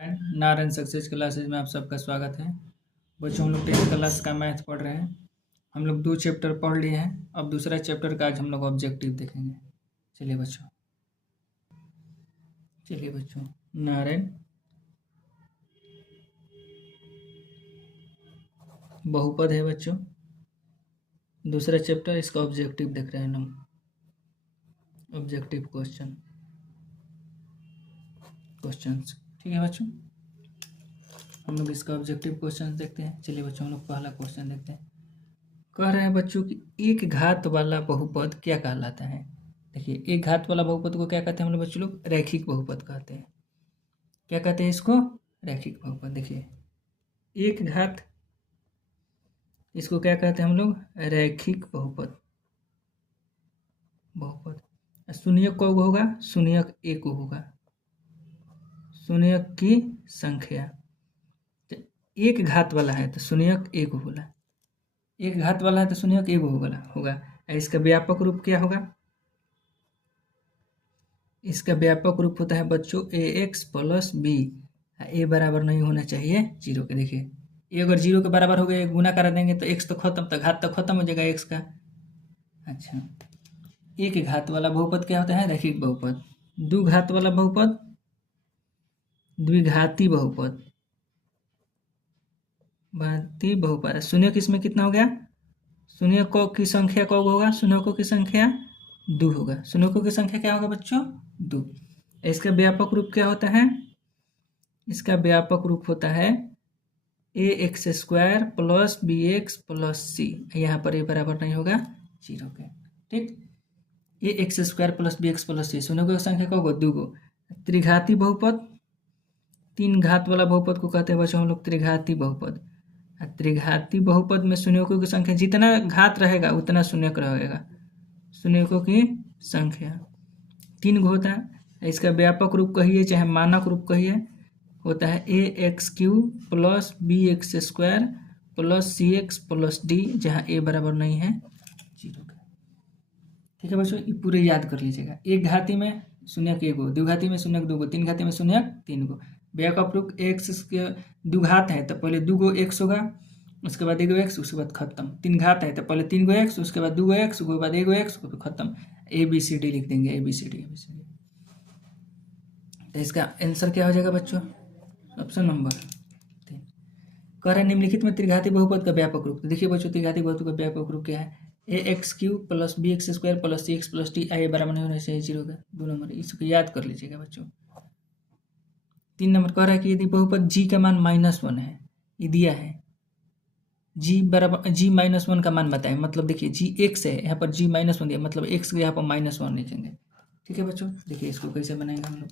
Narayan success classes में आप सबका स्वागत है। बच्चों, हम लोग 10th क्लास का मैथ पढ़ रहे हैं। हम लोग 2 चैप्टर पढ़ लिए हैं। अब दूसरा चैप्टर का आज हम लोग ऑब्जेक्टिव देखेंगे। चलिए बच्चों, नारायण बहुपद है बच्चों। दूसरा चैप्टर, इसका ऑब्जेक्टिव देख रहे हैं हम। ऑब्जेक्टिव क्वेश्चंस, ठीक है बच्चों। हम लोग इसका ऑब्जेक्टिव क्वेश्चन देखते हैं। चलिए बच्चों, हम लोग पहला क्वेश्चन देखते हैं। कह रहे हैं बच्चों कि एक घात वाला बहुपद क्या कहलाता है। देखिए, एक घात वाला बहुपद को क्या कहते हैं हम लोग बच्चों लोग? रैखिक बहुपद कहते हैं। क्या कहते हैं इसको? रैखिक बहुपद। देखिए, एक घात, इसको क्या कहते हैं हम लोग? रैखिक बहुपद। शून्यक कब होगा? शून्यक एक होगा। शून्यक की संख्या तो एक घात वाला है तो शून्यक एक होगा। एक घात वाला है तो शून्यक एक होगा। इसका व्यापक रूप क्या होगा? इसका व्यापक रूप होता है बच्चों ax प्लस बी। ए बराबर नहीं होना चाहिए 0 के। देखिए, ए अगर 0 के बराबर हो गया, गुना करा देंगे तो x तो खत्म, तो घात तो खत्म हो जाएगा x का। अच्छा, एक घात वाला बहुपद क्या होता है? रैखिक बहुपद। दो घात वाला बहुपद द्विघाती बहुपद। शून्य किसमें कितना हो गया? शून्य को की संख्या कब होगा? शून्यकों की संख्या 2 होगा। शून्यकों की संख्या क्या होगा बच्चों? 2। इसका व्यापक रूप क्या होता है? इसका व्यापक रूप होता है ax² plus bx plus c। यहाँ पर ए बराबर नहीं होगा 0 के। ठीक, ax² plus bx plus c। शून्यकों की संख्या कब? 2। त्रिघाती बहुपद, 3 घात वाला बहुपद को कहते हैं बच्चों हम लोग त्रिघाती बहुपद। त्रिघाती बहुपद में शून्यकों की संख्या जितना घात रहेगा उतना शून्यक रहेगा। शून्यकों की संख्या 3 होता है। इसका व्यापक रूप कहिए चाहे मानक रूप कहिए, होता है ax³ plus bx² plus cx plus d, जहाँ a बराबर नहीं है 0 का। ठीक है बच्चों, ये पूरे याद कर लीजिएगा। एक घाती में शून्यक 1 गो, द्विघाती में शून्यक 2 गो, 3 घाती में शून्यक 3 गो। व्यापक रूप x के 2 घात है तो पहले 2 गो x होगा, उसके बाद 1 गो x, उसके बाद खत्म। 3 घात है तो पहले 3 गो x, उसके बाद 2 गो x, उसके बाद 1 गो x, खत्म। ABCD लिख देंगे, ABCD। तो इसका आंसर क्या हो जाएगा बच्चों? Option number 3। कह रहे हैं निम्नलिखित में त्रिघाती बहुपद का व्यापक रूप। तो देखिए बच्चों, त्रिघाती बहुपद का व्यापक रूप क्या है? ax³ plus bx² plus cx plus d। आई बराबर नहीं होना चाहिए 0 का। 2 नंबर, इसको याद कर लीजिएगा बच्चों। 3 नंबर कह रहा है कि यदि बहुपद g का मान -1 है, ये दिया है g बराबर g -1 का मान बताएं। मतलब देखिए g x है, यहाँ पर g -1 दिया, मतलब x के यहाँ पर -1 लिखेंगे। ठीक है बच्चों, देखिए इसको कैसे बनाएंगे हम लोग।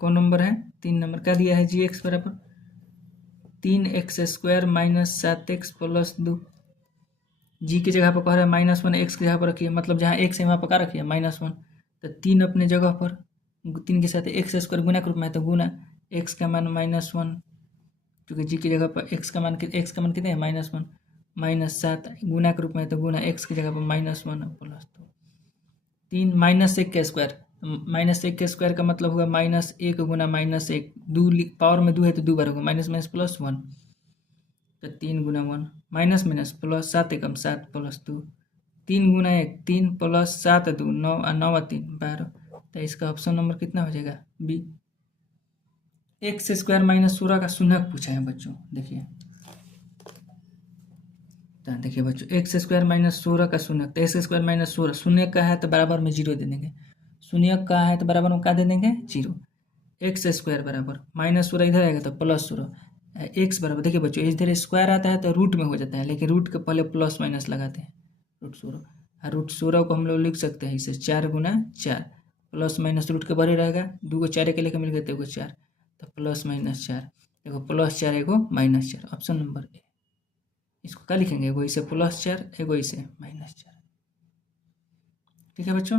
कौन नंबर है? 3 नंबर का दिया है जी एक्स बराबर 3x² माइनस 7x प्लस 2। जी की जगह पर कह रहा है -1, एक्स की जगह पर रखिए, मतलब जहाँ x है वहाँ पर क्या रखिए? -1। तो 3 अपने जगह पर, 3 के साथ x² गुना के रूप में है तो गुना, x का मान -1, क्योंकि जी की जगह पर x का मान कितने है? -1, -7 गुना के रूप में है तो गुना, x की जगह पर -1 प्लस 2। 3 -1 का स्क्वायर, -1 के स्क्वायर का मतलब होगा -1 गुना -1। 2 पावर में 2 है तो 2 बार होगा, माइनस माइनस प्लस 1, तो 3 गुना 1 माइनस माइनस प्लस 7 एकम 7 प्लस 2, 3 गुना 1 3 प्लस 7 2 9 9 3 12। तो इसका ऑप्शन नंबर कितना हो जाएगा? बी। x² -16 का शून्यक पूछा है बच्चों। देखिए बच्चों, x² -16 का शून्यक, तो x² -16 शून्य का है तो बराबर में 0 दे देंगे। शून्य का है तो बराबर में क्या दे देंगे? 0। x² बराबर -16 इधर आएगा तो +16। x बराबर, देखिए बच्चों इधर स्क्वायर आता है तो रूट में हो जाता है, लेकिन रूट के पहले प्लस माइनस लगाते हैं। √16 को हम लोग लिख सकते हैं इसे 4 गुना 4, प्लस माइनस रूट के बड़े रहेगा, 2 को 4 के लेकर मिल गए तो 1 4, तो प्लस माइनस 4, एगो +4 एगो -4। Option number A. इसको क्या लिखेंगे? एगो इसे +4, एगो इसे -4। ठीक है बच्चों।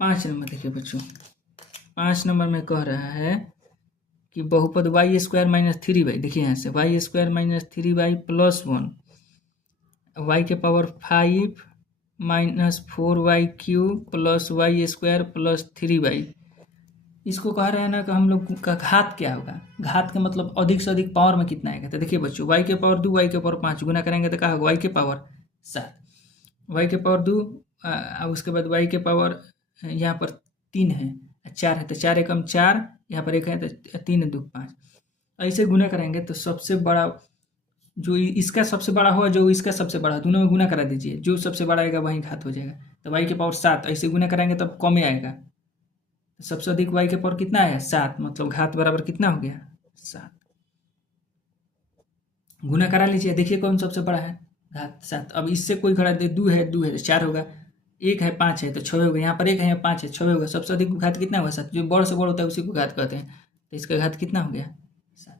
5 नंबर देखिए बच्चों, 5 नंबर में कह रहा है कि बहुपद y² -3y। देखिए यहाँ से y² -3y प्लस 1, y के power 5 -4y³ plus y² plus 3y इसको कह रहे हैं ना कि हम लोग का घात क्या होगा, घात का मतलब अधिक से अधिक पावर में कितना आएगा। तो देखिए बच्चों, y के पावर 2 y के पावर 5 गुना करेंगे तो क्या होगा, y के पावर 7, y के पावर 2 उसके बाद y के पावर यहाँ पर 3 है 4 है, तो 4 एकम 4, यहाँ पर 1 है तो 3 2 5, ऐसे गुना करेंगे तो सबसे बड़ा जो इसका सबसे बड़ा हुआ जो इसका सबसे बड़ा, दोनों में गुना करा दीजिए, जो सबसे बड़ा आएगा वही घात हो जाएगा। तो y के पावर 7 ऐसे गुना कराएंगे तब कम ही आएगा। तो सबसे अधिक y के पावर कितना आया 7, मतलब घात बराबर कितना हो गया 7। गुना करा लीजिए, देखिए कौन सबसे बड़ा है, घात 7। अब इससे कोई घटा दे, 2 है तो 4 होगा, 1 है 5 है तो 6 होगा, यहाँ पर 1 है 5 है 6 होगा, सबसे अधिक घात कितना होगा 7। जो बड़ से बड़ होता है उसी को घात कहते हैं, तो इसका घात कितना हो गया 7।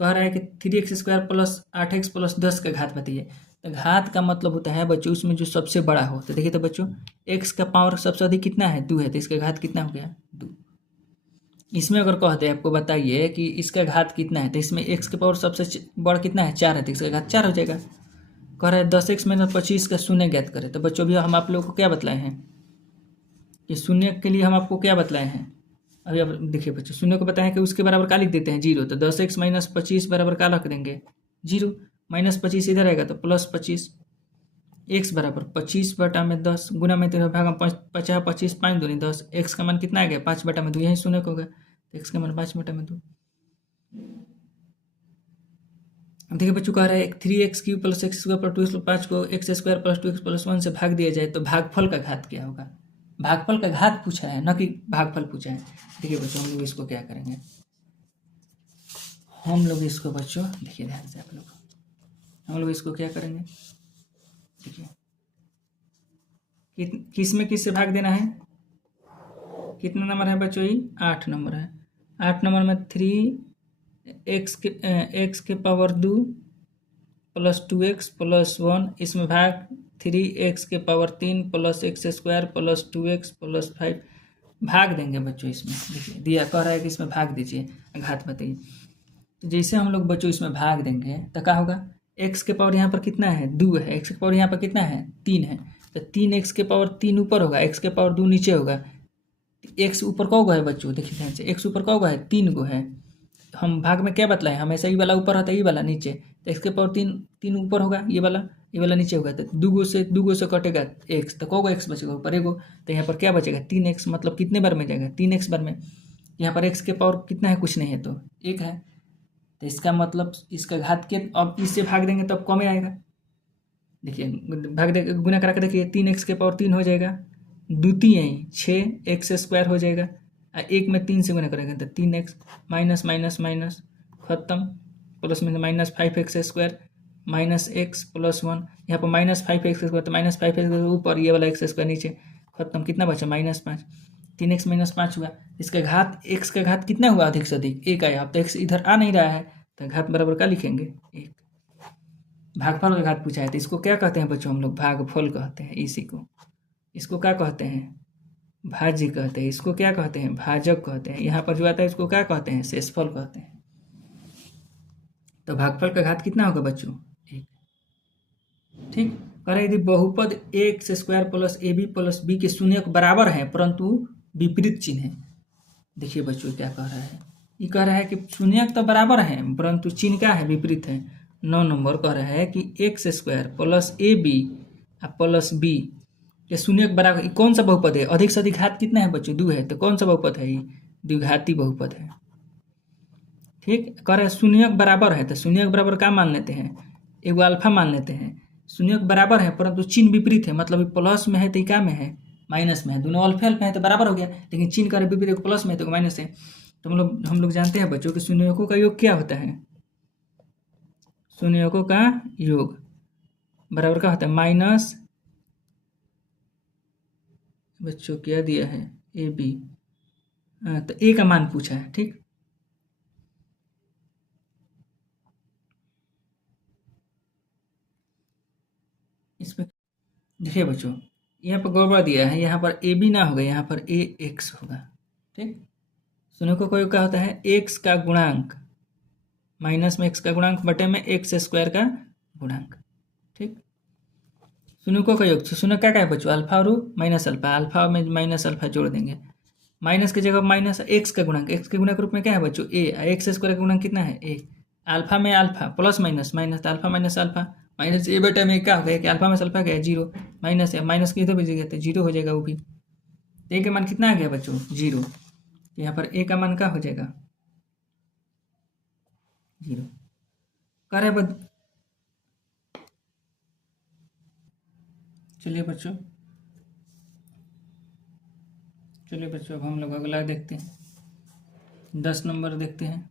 कह रहा है कि 3x² प्लस 8x प्लस 10 का घात बताइए। तो घात का मतलब होता है बच्चों उसमें जो सबसे बड़ा हो। तो देखिए तो बच्चों x का पावर सबसे अधिक कितना है 2 है, तो इसका घात कितना हो गया 2। इसमें अगर कहते हैं आपको बताइए कि इसका घात कितना है, तो इसमें x के पावर सबसे बड़ा कितना है 4 है, तो इसका घात 4 हो जाएगा। कह रहा है 10x - 25 का शून्य ज्ञात करें। तो बच्चों अभी हम आप लोगों को क्या बतलाए हैं कि शून्य के लिए हम आपको क्या बतलाए हैं, अभी अब देखिए बच्चों शून्य को बताएं कि उसके बराबर क्या लिख देते हैं 0। तो 10x - 25 बराबर क्या रख देंगे 0, -25 इधर आएगा तो +25, x बराबर 25/10 गुना में 13 भाग 50 25 5 दूनी 10, x का मान कितना आ गया 5/2, यही शून्य को होगा, तो x का मान 5/2। देखिए बच्चों कह रहा है 3x³ + x² + 2x + 5 को x² + 2x + 1 से भाग दिया जाए तो भागफल का घात क्या होगा। भागफल का घात पूछा है, न कि भागफल पूछा है। देखिए बच्चों हम लोग इसको क्या करेंगे, हम लोग इसको बच्चों देखिए ध्यान से आप लोग, हम लोग इसको क्या करेंगे, देखिए किस में किस से भाग देना है, कितना नंबर है बच्चों ये 8 नंबर है। 8 नंबर में 3x के पावर 2 + 2x + 1, इसमें भाग 3x के पावर 3 + x² + 2x + 5 भाग देंगे बच्चों। इसमें देखिए दिया कह रहा है कि इसमें भाग दीजिए, घात बताइए। तो जैसे हम लोग बच्चों इसमें भाग देंगे तो क्या होगा, x के पावर यहाँ पर कितना है 2 है, x के पावर यहाँ पर कितना है 3 है, तो 3x के पावर 3 ऊपर होगा, x के पावर 2 नीचे होगा। x ऊपर कौ गो है बच्चों, देखिए ध्यान से, x ऊपर कौ गो है 3 गो है। हम भाग में क्या बतलाए, हमेशा ये वाला ऊपर होता है ये वाला नीचे, तो x के पावर 3 ऊपर होगा, ये वाला नीचे होगा। तो 2 गो से कटेगा x, तो कौ गो x बचेगा ऊपर एगो, तो यहाँ पर क्या बचेगा 3x, मतलब कितने बार में जाएगा 3x बार में। यहाँ पर x के पावर कितना है कुछ नहीं है तो 1 है, तो इसका मतलब इसका घात के अब इससे भाग देंगे तब कम आएगा। देखिए भाग दे गुना करा के देखिए 3x के पावर 3 हो जाएगा, द्वितीय 6x² हो जाएगा, 1 में 3 से गुना करेंगे तो 3x माइनस माइनस माइनस खत्म, प्लस में -5x² -x + 1, यहाँ पर -5x² तो -5x ऊपर, ये वाला x² नीचे, खत्म, कितना बचा -5, 3x - 5 हुआ। इसका घात x का घात कितना हुआ अधिक से अधिक 1 आया, अब तो x इधर आ नहीं रहा है तो घात बराबर क्या लिखेंगे 1। भागफल का घात पूछा है तो इसको क्या कहते हैं बच्चों, हम लोग भागफल कहते हैं इसी को। इसको क्या कहते हैं भाज्य कहते हैं, इसको क्या कहते हैं भाजक कहते हैं। यहाँ पर जो आता है इसको क्या कहते हैं शेषफल कहते हैं। तो भागफल का घात कितना होगा बच्चों 1। ठीक, कह रहे यदि बहुपद x² + ab + b के शून्य के बराबर है परंतु विपरीत चिन्ह है। देखिए बच्चों क्या कह रहा है, ये कह रहा है कि शून्य तो बराबर है परंतु चिन्ह क्या है विपरीत है। 9 नंबर कह रहा है कि x² + ab + b के शून्य के बराबर, कौन सा बहुपद है, अधिक से अधिक घात कितना है बच्चों 2 है, तो कौन सा बहुपद है ये द्विघाती बहुपद है। ठीक, कह रहा है शून्य के बराबर है, तो शून्य के बराबर क्या मान लेते हैं एगो अल्फा मान लेते हैं। शून्य के बराबर है परंतु चिन्ह विपरीत है, मतलब प्लस में है तो क्या में है माइनस में है, दोनों अल्फा अल्फा है तो बराबर हो गया, लेकिन चिन्ह का विपरीत प्लस में है तो माइनस है। तो हम लोग जानते हैं बच्चों कि शून्यकों का योग क्या होता है, शून्यकों का योग बराबर क्या होता है माइनस, बच्चों क्या दिया है ए बी, तो ए का मान पूछा है। ठीक, इसमें देखिए बच्चों यहाँ पर गड़बड़ दिया है, यहाँ पर ए बी ना होगा, यहाँ पर ए एक्स होगा। ठीक, शून्यकों का योग क्या होता है एक्स का गुणांक माइनस में एक्स का गुणांक बटे में x² का गुणांक। ठीक, शून्यकों का योग, शून्य क्या है बच्चों अल्फा और माइनस अल्फा, अल्फा में माइनस अल्फा जोड़ देंगे, माइनस की जगह माइनस एक्स का गुणक, एक्स के गुणक रूप में क्या है बच्चों ए, एक्स स्क्वायर का गुणक कितना है ए, अल्फा में अल्फा प्लस माइनस माइनस तो अल्फा माइनस अल्फा माइनस ए बटा में क्या हो गया कि अल्फा में अल्फा क्या है जीरो, माइनस है माइनस की इधर भी जगह तो जीरो हो जाएगा वो भी। ए का मान कितना आ गया बच्चों जीरो, यहाँ पर ए का मान क्या हो जाएगा जीरो। कर है चलिए बच्चों अब हम लोग अगला देखते हैं 10 नंबर देखते हैं।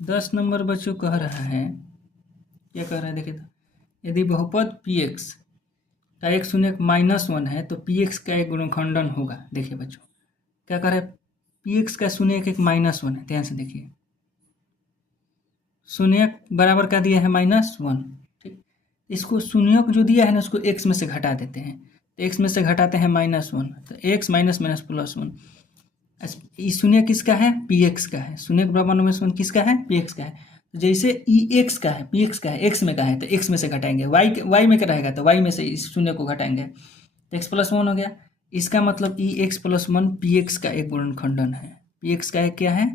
10 नंबर बच्चों कह रहा है, क्या कह रहा है देखिए तो, यदि बहुपद पी एक्स का एक शून्य माइनस वन है तो पी एक्स का एक गुणनखंडन होगा। देखिए बच्चों क्या कह रहा है, पी एक्स का शून्य एक माइनस वन है, ध्यान से देखिए शून्य बराबर का दिया है माइनस वन, ठीक, इसको शून्य जो दिया है ना उसको एक्स में से घटा देते हैं, तो एक्स में से घटाते हैं माइनस वन, तो x minus minus plus one. इस शून्य किसका है पी एक्स का है, शून्य के बराबर माइनस वन किसका है पी एक्स का है। तो जैसे ई एक्स का है पी एक्स का है एक्स में का है तो एक्स में से घटाएंगे, वाई में का रहेगा तो वाई में से इस शून्य को घटाएंगे तो एक्स प्लस वन हो गया। इसका मतलब e x plus one p x का एक गुणनखंडन है, पी एक्स का एक क्या है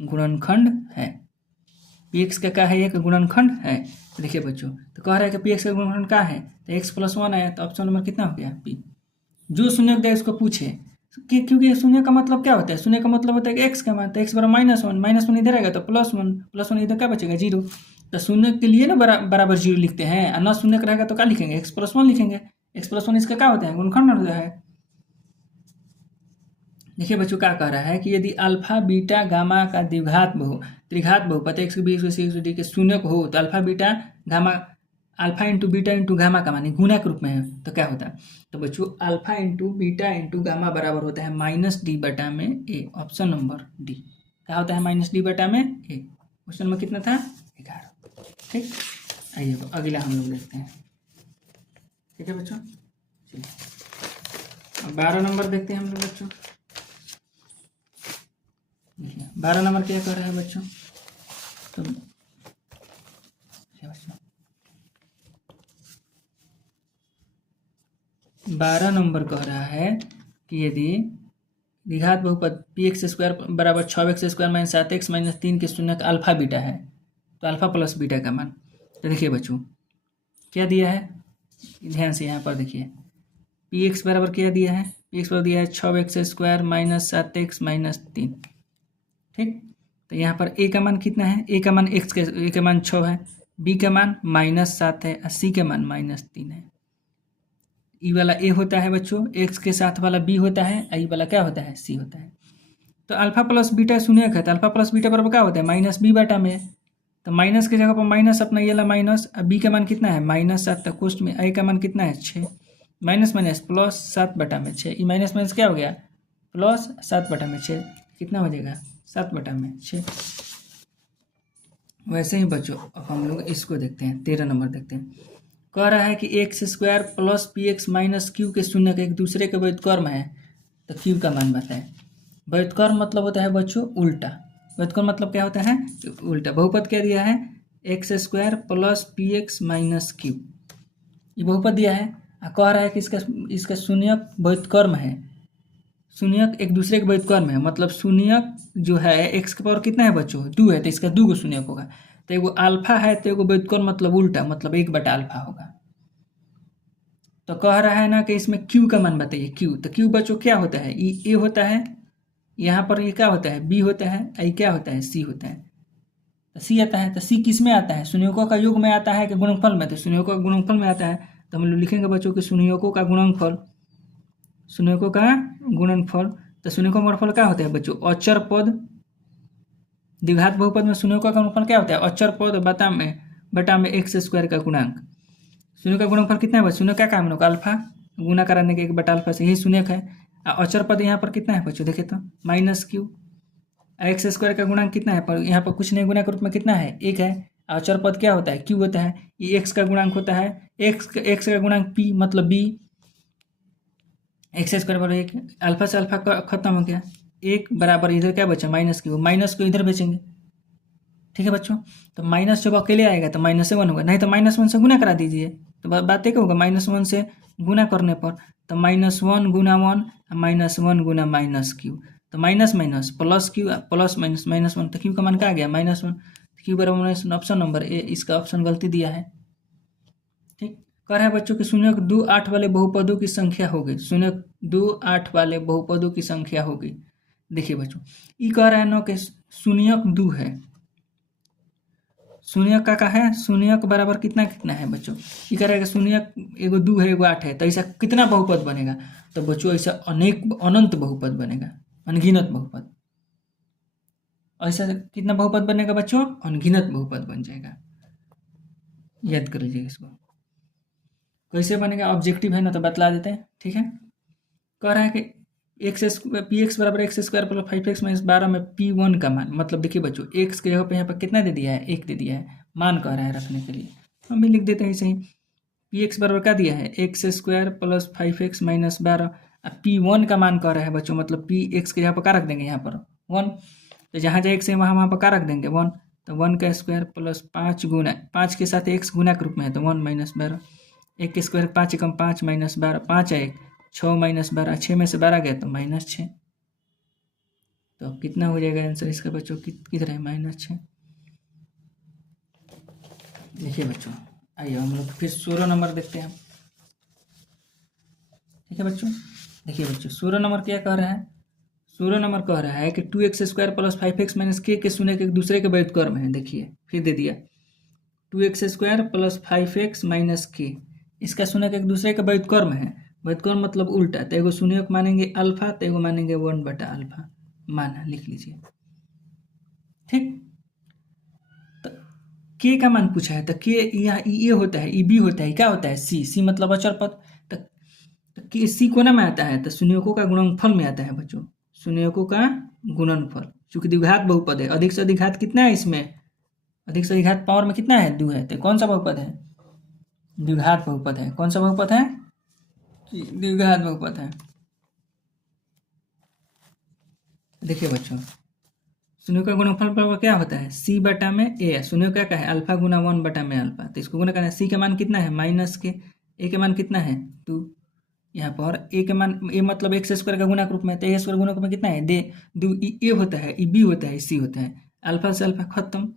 गुणनखंड है, पी एक्स का क्या है एक गुणनखंड है। तो देखिए बच्चों तो कह रहा है कि पी एक्स का गुणनखंड क्या है तो एक्स प्लस वन आया, तो ऑप्शन नंबर कितना हो गया पी। जो शून्य दे उसको पूछे क्योंकि शून्य का मतलब क्या होता है, शून्य का मतलब होता है कि एक्स का मान, तो एक्स बराबर माइनस वन इधर आएगा तो प्लस वन इधर क्या बचेगा जीरो। तो शून्य के लिए ना बराबर जीरो लिखते हैं, और ना शून्य का रहेगा तो क्या लिखेंगे एक्स प्लस वन लिखेंगे, एक्स प्लस वन इसका क्या होता है गुणनखंड होता है। देखिए बच्चों क्या कह रहा है कि यदि अल्फा बीटा गामा का त्रिघात बहुपद एक्स बी एक्स डी के शून्य को हो तो alpha beta gamma alpha into beta into gamma का मान गुणा के रूप में है तो क्या होता है, तो बच्चों alpha into beta into gamma बराबर होता है माइनस डी बटा में ए, ऑप्शन नंबर डी क्या होता है माइनस डी बटा में ए। क्वेश्चन नंबर कितना था 11, ठीक। आइए अगला हम लोग देखते हैं, ठीक है बच्चों चलिए 12 नंबर देखते हैं हम लोग बच्चों। 12 नंबर क्या कर रहा है बच्चों, तो 12 नंबर कह रहा है कि यदि द्विघात बहुपद पी एक्स स्क्वायर बराबर 6x square minus 7x minus 3 के शून्य का अल्फा बीटा है तो अल्फा प्लस बीटा का मान। तो देखिए बच्चों क्या दिया है, ध्यान से यहाँ पर देखिए पी एक्स बराबर क्या दिया है, पी एक्स बराबर दिया है 6x square minus 7x minus 3, ठीक। तो यहाँ पर ए का मान कितना है, ए का मान एक्स के ए का मान 6 है, बी का मान -7 है और सी का मान -3 है। ई वाला ए होता है बच्चों, एक्स के साथ वाला बी होता है, आई वाला क्या होता है सी होता है। तो अल्फा प्लस बीटा शून्य है तो अल्फा प्लस बीटा बराबर क्या होता है माइनस बी बटा में, तो माइनस की जगह पर माइनस अपना ये वाला माइनस, अब बी का मान कितना है -7 तक कोष्ट में, आई का मान कितना है 6, माइनस माइनस प्लस 7 बटा में 6, ई माइनस माइनस क्या हो गया प्लस 7 बटा में 6, कितना हो जाएगा 7 बटा में 6। वैसे ही बच्चों अब हम लोग इसको देखते हैं 13 नंबर देखते हैं। कह रहा है कि x square plus P x minus Q के शून्य का एक दूसरे के व्युत्क्रम है तो क्यू का मान बताएं। व्युत्क्रम मतलब होता है बच्चों उल्टा, व्युत्क्रम मतलब क्या होता है उल्टा। बहुपद क्या दिया है x square plus P x minus Q, ये बहुपद दिया है, कह रहा है कि इसका शून्यक व्युत्क्रम है, शून्यक एक दूसरे के व्युत्क्रम है, मतलब शून्यक जो है एक्स के पावर कितना है बच्चों 2 है तो इसका 2 शून्यक होगा, तो एगो अल्फा है तो एगो व्युत्क्रम मतलब उल्टा मतलब 1 बटा अल्फा होगा। तो कह रहा है ना कि इसमें क्यू का मान बताइए, क्यू तो क्यू बच्चों क्या होता है ए होता है, यहाँ पर ये क्या होता है बी होता है, आई क्या होता है सी होता है, तो सी आता है, तो सी किस में आता है शून्यकों का योग में आता है कि गुणनफल में, तो शून्यकों का गुणनफल में आता है, तो हम लोग लिखेंगे बच्चों कि शून्यकों का गुणनफल, शून्यकों का गुणनफल। तो शून्यकों का गुणनफल क्या होता है बच्चों अचर पद, द्विघात बहुपद में शून्यों का गुणनफल क्या होता है अचर पद बटा में एक्स स्क्वायर का गुणांक। शून्य का गुणनफल कितना है शून्य क्या काम होगा अल्फा गुना कराने के 1 बटा अल्फा से, यही शून्य है। अचर पद यहाँ पर कितना है बच्चों देखिए तो माइनस क्यू, एक्स स्क्वायर का गुणांक कितना है पर यहाँ पर कुछ नहीं गुना के रूप में कितना है 1 है, अचर पद क्या होता है क्यू होता है, ये एक्स का गुणांक होता है, एक्स का गुणांक पी मतलब बी, एक्स स्क्वायर बराबर 1, अल्फा से अल्फा खत्म हो गया, 1 बराबर इधर क्या बचा माइनस क्यू, माइनस को इधर बेचेंगे, ठीक है बच्चों। तो माइनस जब अकेले आएगा तो -1 होगा, नहीं तो -1 से गुना करा दीजिए तो बात एक होगा -1 से गुना करने पर, तो -1 गुना 1 -1 गुना माइनस क्यू, तो minus minus plus Q plus minus -1, तो क्यू का मान क्या आ गया -1, क्यू बराबर -1, ऑप्शन नंबर ए, इसका ऑप्शन गलती दिया है। ठीक, कह रहा है बच्चों कि शून्यक 2 8 वाले बहुपदों की संख्या होगी, शून्यक 2 8 वाले बहुपदों की संख्या होगी। देखिए बच्चों, ये कह रहा है ना कि शून्यक 2 है, शून्यक का है, शून्यक बराबर कितना कितना है बच्चों, ये कह रहा है कि शून्यक एगो 2 है एगो 8 है, तो ऐसा कितना बहुपद बनेगा, तो बच्चों ऐसा अनंत बहुपद बनेगा, अनगिनत बहुपद। ऐसा कितना बहुपद बनेगा बच्चों, अनगिनत बहुपद बन जाएगा, याद कर लीजिए इसको। कैसे बनेगा, ऑब्जेक्टिव है ना, तो बतला देते हैं। ठीक है, कह रहा है कि पी एक्स बराबर x square plus 5x minus 12 में P1 का मान, मतलब देखिए बच्चों एक्स के जगह पे यहाँ पर कितना दे दिया है, 1 दे दिया है, मान कह रहा है रखने के लिए, हम भी लिख देते हैं ऐसे ही। पी एक्स बराबर क्या दिया है, x square plus 5x minus 12, P1 का मान कह रहा है बच्चों, मतलब पी एक्स के जगह पर क्या रख देंगे, यहाँ पर 1, तो जहाँ जहाँ एक्स है वहाँ पर क्या रख देंगे 1, तो 1 का स्क्वायर प्लस 5 गुना 5 के साथ एक्स गुना के रूप में है, तो 1 माइनस 12, 1 के स्क्वायर 5 एकम 5 माइनस 12, 5 है 1, 6 माइनस 12, 6 में से 12 गया तो -6, तो कितना हो जाएगा आंसर इसका बच्चों, किधर है -6। देखिए बच्चों, आइए हम लोग फिर 16 नंबर देखते हैं। ठीक है बच्चों, देखिए बच्चों 16 नंबर क्या कह रहा है, 16 नंबर कह रहा है कि 2x square plus 5x minus के शून्य के एक दूसरे के व्युत्क्रम है। देखिए फिर दे दिया 2x square plus 5x minus के, इसका शून्य के एक दूसरे का व्युत्क्रम है, व्युत्क्रम मतलब उल्टा, तो एगो शून्य को मानेंगे अल्फा, तो एगो मानेंगे 1/अल्फा, माना लिख लीजिए। ठीक, तो के का मान पूछा है, तो के यहाँ ए होता है, बी होता है, क्या होता है सी मतलब अचर पद, तो सी कोना में आता है, तो शून्यकों का गुणनफल में आता है बच्चों, शून्यकों का गुणनफल, चूंकि द्विघात बहुपद है, अधिक से अधिक घात कितना है इसमें, अधिक से अधिक घात पावर में कितना है 2 है, तो कौन सा बहुपद है, द्विघात बहुपद है, कौन सा बहुपद है, द्विघात बहुपद है। देखिए बच्चों, शून्य का गुणनफल पर क्या होता है, सी बटा में ए, शून्य का है अल्फा गुना 1 बटा में अल्फा, तो इसको गुना करना है, सी का मान कितना है माइनस के, ए के मान कितना है 2, यहाँ पर ए के मान, ए मतलब एक्स स्क्वायर का गुना के रूप में, तो ए स्क्वायर गुना के रूप में कितना है दे 2, ए होता है, बी होता है, सी होता है, अल्फा से अल्फा खत्म,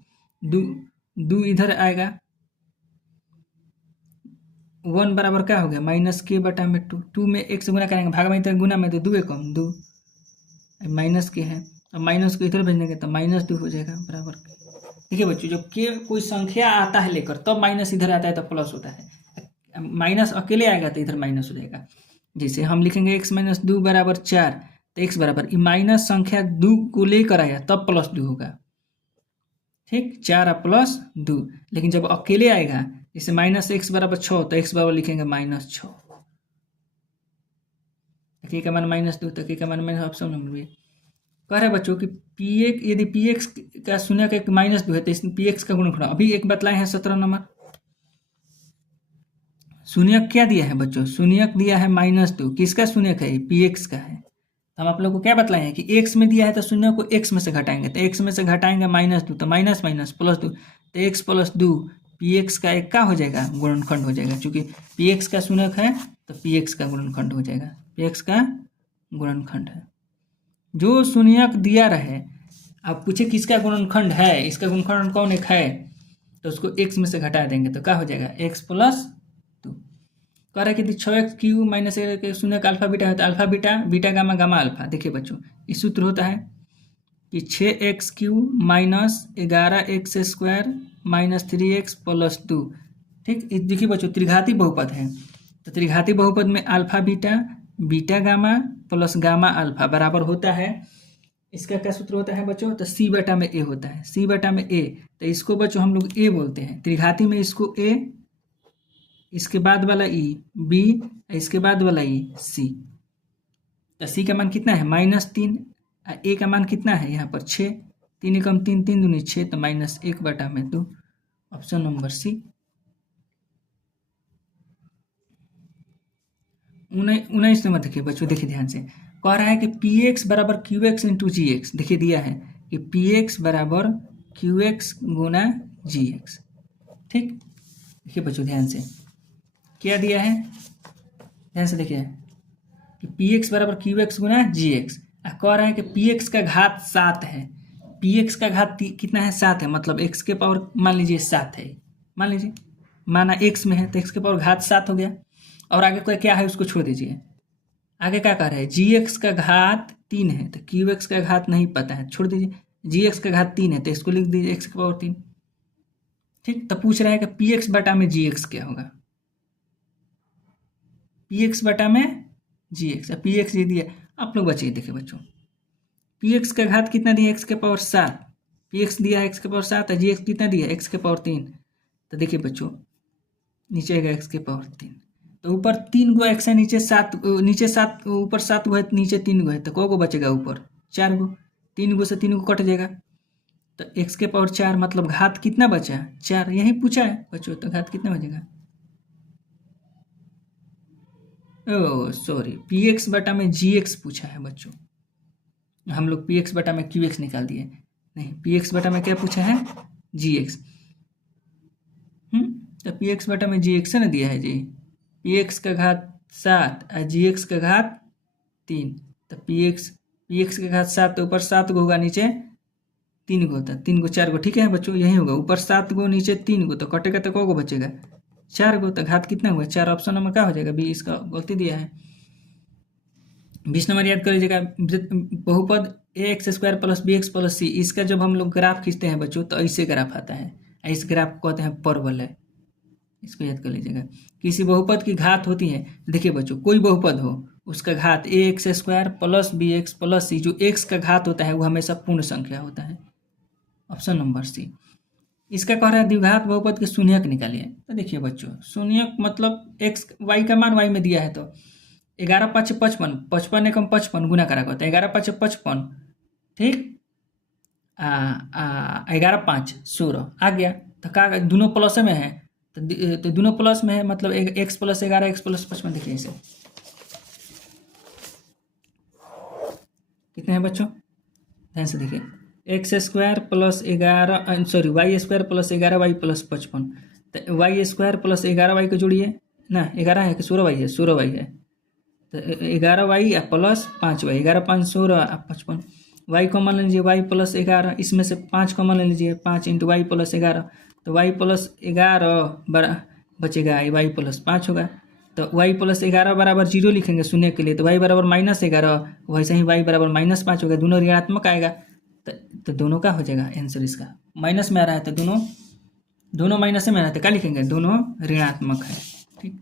2 इधर आएगा, 1 बराबर क्या हो गया माइनस के बटा में 2 में एक से गुना करेंगे, भाग में इधर गुना में, तो 2 एकम 2 माइनस के है, अब माइनस को इधर भेज देंगे तो -2 हो जाएगा बराबर। देखिए बच्चों, जब के कोई संख्या आता है लेकर तब माइनस इधर आता है तो प्लस होता है, माइनस अकेले आएगा तो इधर माइनस हो जाएगा। जैसे हम लिखेंगे x माइनस 2 बराबर 4, तो x बराबर माइनस संख्या 2 को लेकर आया तब +2 होगा। ठीक, 4 प्लस 2, लेकिन जब अकेले आएगा, जैसे -x बराबर 6, तो x बराबर लिखेंगे -6, के का मान -2, तो के का मान ऑप्शन नंबर बी। कह रहे बच्चों कि यदि px का शून्य का एक -2 है, तो इसमें px का गुणनफल, अभी एक बतलाए हैं 17 नंबर, शून्यक क्या दिया है बच्चों, शून्यक दिया है -2, किसका शून्यक है, px का है। हम आप लोग को क्या बतलाए हैं कि x में दिया है तो शून्य को x में से घटाएंगे, तो x में से घटाएंगे -2, तो माइनस माइनस +2, तो x + 2 px का एक का हो जाएगा गुणनखंड हो जाएगा, क्योंकि px का शून्यक है तो px का गुणनखंड हो जाएगा, px का गुणनखंड है। जो शून्यक दिया रहे, आप पूछे किसका गुणनखंड है, इसका गुणनखंड कौन एक है, तो उसको x में से घटा देंगे तो क्या हो जाएगा x + 2। कह रहा है कि 6x³ माइनस शून्य का अल्फा बीटा होता है, alpha beta, beta gamma, gamma alpha. देखिए बच्चों, इस सूत्र होता है कि 6x³ minus 11x² minus 3x + 2। ठीक, देखिए बच्चों त्रिघाती बहुपद है, तो त्रिघाती बहुपद में alpha beta, beta gamma plus gamma alpha बराबर होता है, इसका क्या सूत्र होता है बच्चों, तो c बटा में a होता है, c बटा में a, तो इसको बच्चों हम लोग a बोलते हैं, त्रिघाती में इसको a, इसके बाद वाला e b, इसके बाद वाला e c, तो c का मान कितना है -3, a का मान कितना है यहाँ पर 6, 3 एकम 3, 3 दूनी 6, तो -1/2, ऑप्शन नंबर सी। 19 नंबर देखिए बच्चों, देखिए ध्यान से, कह रहा है कि px बराबर qx इंटू gx, देखिए दिया है कि px बराबर qx गुना gx। ठीक, देखिए बच्चों ध्यान से क्या दिया है, ध्यान से देखिए कि पी एक्स बराबर क्यू एक्स गुना जी एक्स, कह रहा है कि पी एक्स का घात 7 है, पी एक्स का घात कितना है 7 है, मतलब एक्स के पावर मान लीजिए 7 है, मान लीजिए माना एक्स में है तो एक्स के पावर घात 7 हो गया। और आगे कोई क्या है उसको छोड़ दीजिए, आगे क्या कह रहा है जी एक्स का घात 3 है तो क्यू एक्स का घात नहीं पता है, छोड़ दीजिए। जी एक्स का घात 3 है तो इसको लिख दीजिए एक्स के पावर 3। ठीक, तो पूछ रहा है कि पी एक्स बटा में जी एक्स क्या होगा, पी एक्स बटा में जी एक्स, पी एक्स ये दिया, आप लोग बचिए देखिए बच्चों, पी एक्स का घात कितना दिया एक्स के पावर 7, पी एक्स दिया है एक्स के पावर 7 है, जी एक्स कितना दिया एक्स के पावर 3, तो देखिए बच्चों नीचे आएगा एक्स के पावर 3, तो ऊपर 3 गो एक्स है, नीचे 7, नीचे 7, ऊपर 7 गो है, नीचे 3 गो है, तो को बचेगा ऊपर 4 गो, 3 गो से 3 गो कट जाएगा, तो एक्स के पावर 4 मतलब घात कितना बचा 4, यही पूछा है बच्चों, तो घात कितना बचेगा, ओ सॉरी पी एक्स बटा में जी एक्स पूछा है बच्चों, हम लोग पी एक्स बटा में क्यू एक्स निकाल दिए, नहीं पी एक्स बटा में क्या पूछा है जी एक्स, तो पी एक्स बटा में जी एक्स ने दिया है जी, पी एक्स का घात 7 और जी एक्स का घात 3, तो पी एक्स का घात 7 तो ऊपर 7 गो होगा, नीचे 3 गो होता, 3 गो 4 गो, ठीक है बच्चों यही होगा, ऊपर 7 गो नीचे 3 गो, तो कटेगा तो को बचेगा 4 गो, तो घात कितना हुआ 4, ऑप्शन नंबर क्या हो जाएगा बी, इसका गलती दिया है। 20 नंबर याद कर लीजिएगा, बहुपद a x square plus b x plus c, इसका जब हम लोग ग्राफ खींचते हैं बच्चों तो ऐसे ग्राफ आता है, इस ग्राफ को कहते हैं परवलय, इसको याद कर लीजिएगा। किसी बहुपद की घात होती है, देखिए बच्चों कोई बहुपद हो उसका घात a x square plus b x plus c, जो एक्स का घात होता है वो हमेशा पूर्ण संख्या होता है, ऑप्शन नंबर सी। इसका कह रहा है द्विघात बहुपद के शून्यक निकालिए, तो देखिए बच्चों शून्यक मतलब एक्स वाई का मान वाई में दिया है, तो 11 5 55, 55 एकम 55 गुना करा होता है, 11 5 55, ठीक 11 5 16 आ गया, तो का दोनों प्लस में है, तो दोनों प्लस में है मतलब एक्स प्लस 11 एक्स प्लस 55, देखिए इसे कितने हैं बच्चों, ध्यान से देखिए x square plus 11 sorry y square plus 11 y plus 55, तो वाई स्क्वायर प्लस 11 वाई को जोड़िए ना, 11 है कि 16 वाई है, 16 वाई है, तो 11 y plus 5 y, 11 5 16 55, y common ले लीजिए, वाई प्लस 11, इसमें से 5 कॉमन ले लीजिए, 5 इंटू वाई प्लस 11, तो वाई प्लस 11 बचेगा वाई प्लस 5 होगा, तो वाई प्लस 11 बराबर 0 लिखेंगे शून्य के लिए, तो वाई बराबर -11, वैसे ही वाई बराबर -5 होगा, दोनों ऋणात्मक आएगा, तो दोनों का हो जाएगा आंसर, इसका माइनस में आ रहा है तो दोनों माइनस में आ रहा है तो क्या लिखेंगे, दोनों ऋणात्मक है। ठीक,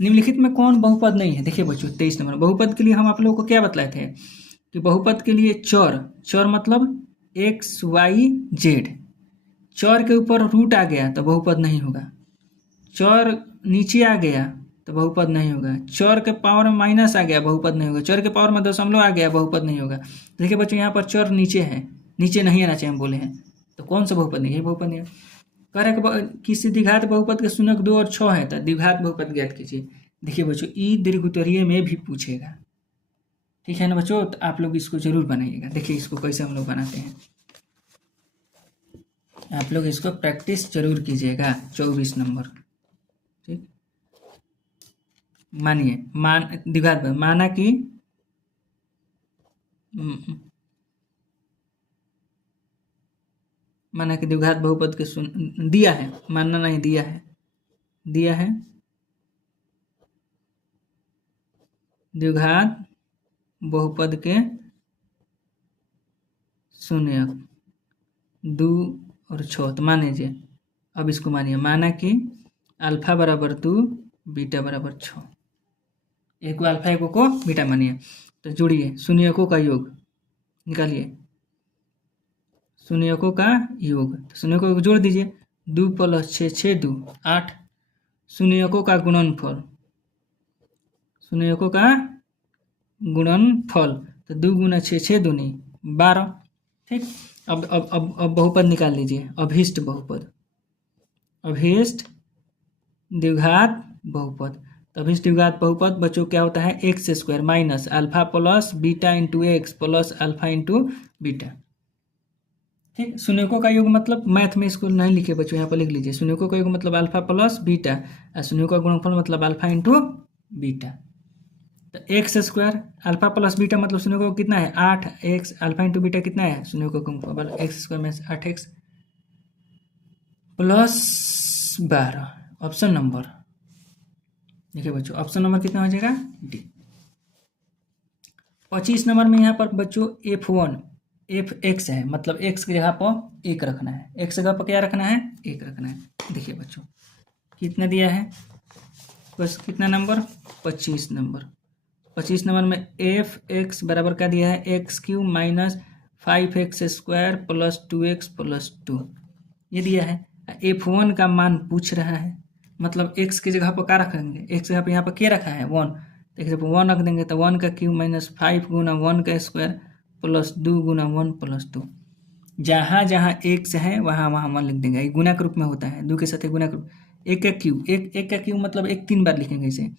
निम्नलिखित में कौन बहुपद नहीं है, देखिए बच्चों 23 नंबर बहुपद के लिए हम आप लोगों को क्या बतलाए थे कि बहुपद के लिए चर मतलब एक्स वाई जेड, चर के ऊपर रूट आ गया तो बहुपद नहीं होगा, चर नीचे आ गया तो बहुपद नहीं होगा, चर के पावर में माइनस आ गया बहुपद नहीं होगा, चर के पावर में दशमलव आ गया बहुपद नहीं होगा। देखिए बच्चों यहाँ पर चर नीचे है, नीचे नहीं आना चाहिए हम बोले हैं, तो कौन सा बहुपद नहीं है, बहुपद नहीं है। कह रहा है कि किसी द्विघात बहुपद के शून्यक 2 और 6 है, तो द्विघात बहुपद ज्ञात कीजिए। देखिए बच्चों ई दीर्घोत्तरीय में भी पूछेगा, ठीक है ना बच्चों, तो आप लोग इसको जरूर बनाइएगा। देखिए इसको कैसे हम लोग बनाते हैं, आप लोग इसको प्रैक्टिस जरूर कीजिएगा। 24 नंबर, ठीक, मानिए द्विघात माना कि द्विघात बहुपद के दिया है, मानना नहीं दिया है द्विघात बहुपद के शून्यक 2 और 6, तो मान लीजिए अब इसको मानिए, माना कि अल्फा बराबर 2 बीटा बराबर 6, एक को अल्फा एक को बीटा मानिए, तो जोड़िए शून्यकों का योग निकालिए, शून्यकों का योग, तो शून्यकों को जोड़ दीजिए, 2 + 6 6 2 8, शून्यकों का गुणनफल, शून्यकों का गुणनफल, तो 2 × 6 6 दूनी 12, ठीक। अब बहुपद निकाल लीजिए, अभीष्ट बहुपद, अभीष्ट द्विघात बहुपद, तो अभीष्ट द्विघात बहुपद बच्चों क्या होता है, x square minus alpha plus beta into x plus alpha into beta, ठीक। शून्यकों का योग मतलब मैथ में इसको नहीं लिखे बच्चों, यहाँ पर लिख लीजिए, शून्यकों का योग मतलब अल्फा प्लस बीटा, और शून्यकों का गुणनफल मतलब अल्फा इंटू बीटा, तो x square alpha plus beta मतलब सुनो को कितना है 8x अल्फा इंटू बीटा कितना है सुनो को एक्स स्क्वायर में 8x प्लस 12 ऑप्शन नंबर देखिए बच्चों ऑप्शन नंबर कितना हो जाएगा डी। 25 नंबर में यहाँ पर बच्चों f(x) है मतलब x की जगह पर 1 रखना है, x जगह पर क्या रखना है 1 रखना है। देखिए बच्चों कितना दिया है बस कितना नंबर 25 नंबर। 25 नंबर में f(x) बराबर क्या दिया है x³ minus 5x square plus 2x plus 2 ये दिया है। f1 का मान पूछ रहा है मतलब x की जगह पर क्या रखेंगे x जगह पर यहाँ पर क्या रखा है 1 देखिए जब 1 रख देंगे तो 1 का क्यूब माइनस 5 गुना 1 का स्क्वायर प्लस 2 गुना 1 प्लस 2 जहाँ जहाँ x है वहाँ वहाँ 1 लिख देंगे। ये गुना के रूप में होता है 2 के साथ गुना के रूप एक का क्यूब मतलब एक 3 बार लिखेंगे इसे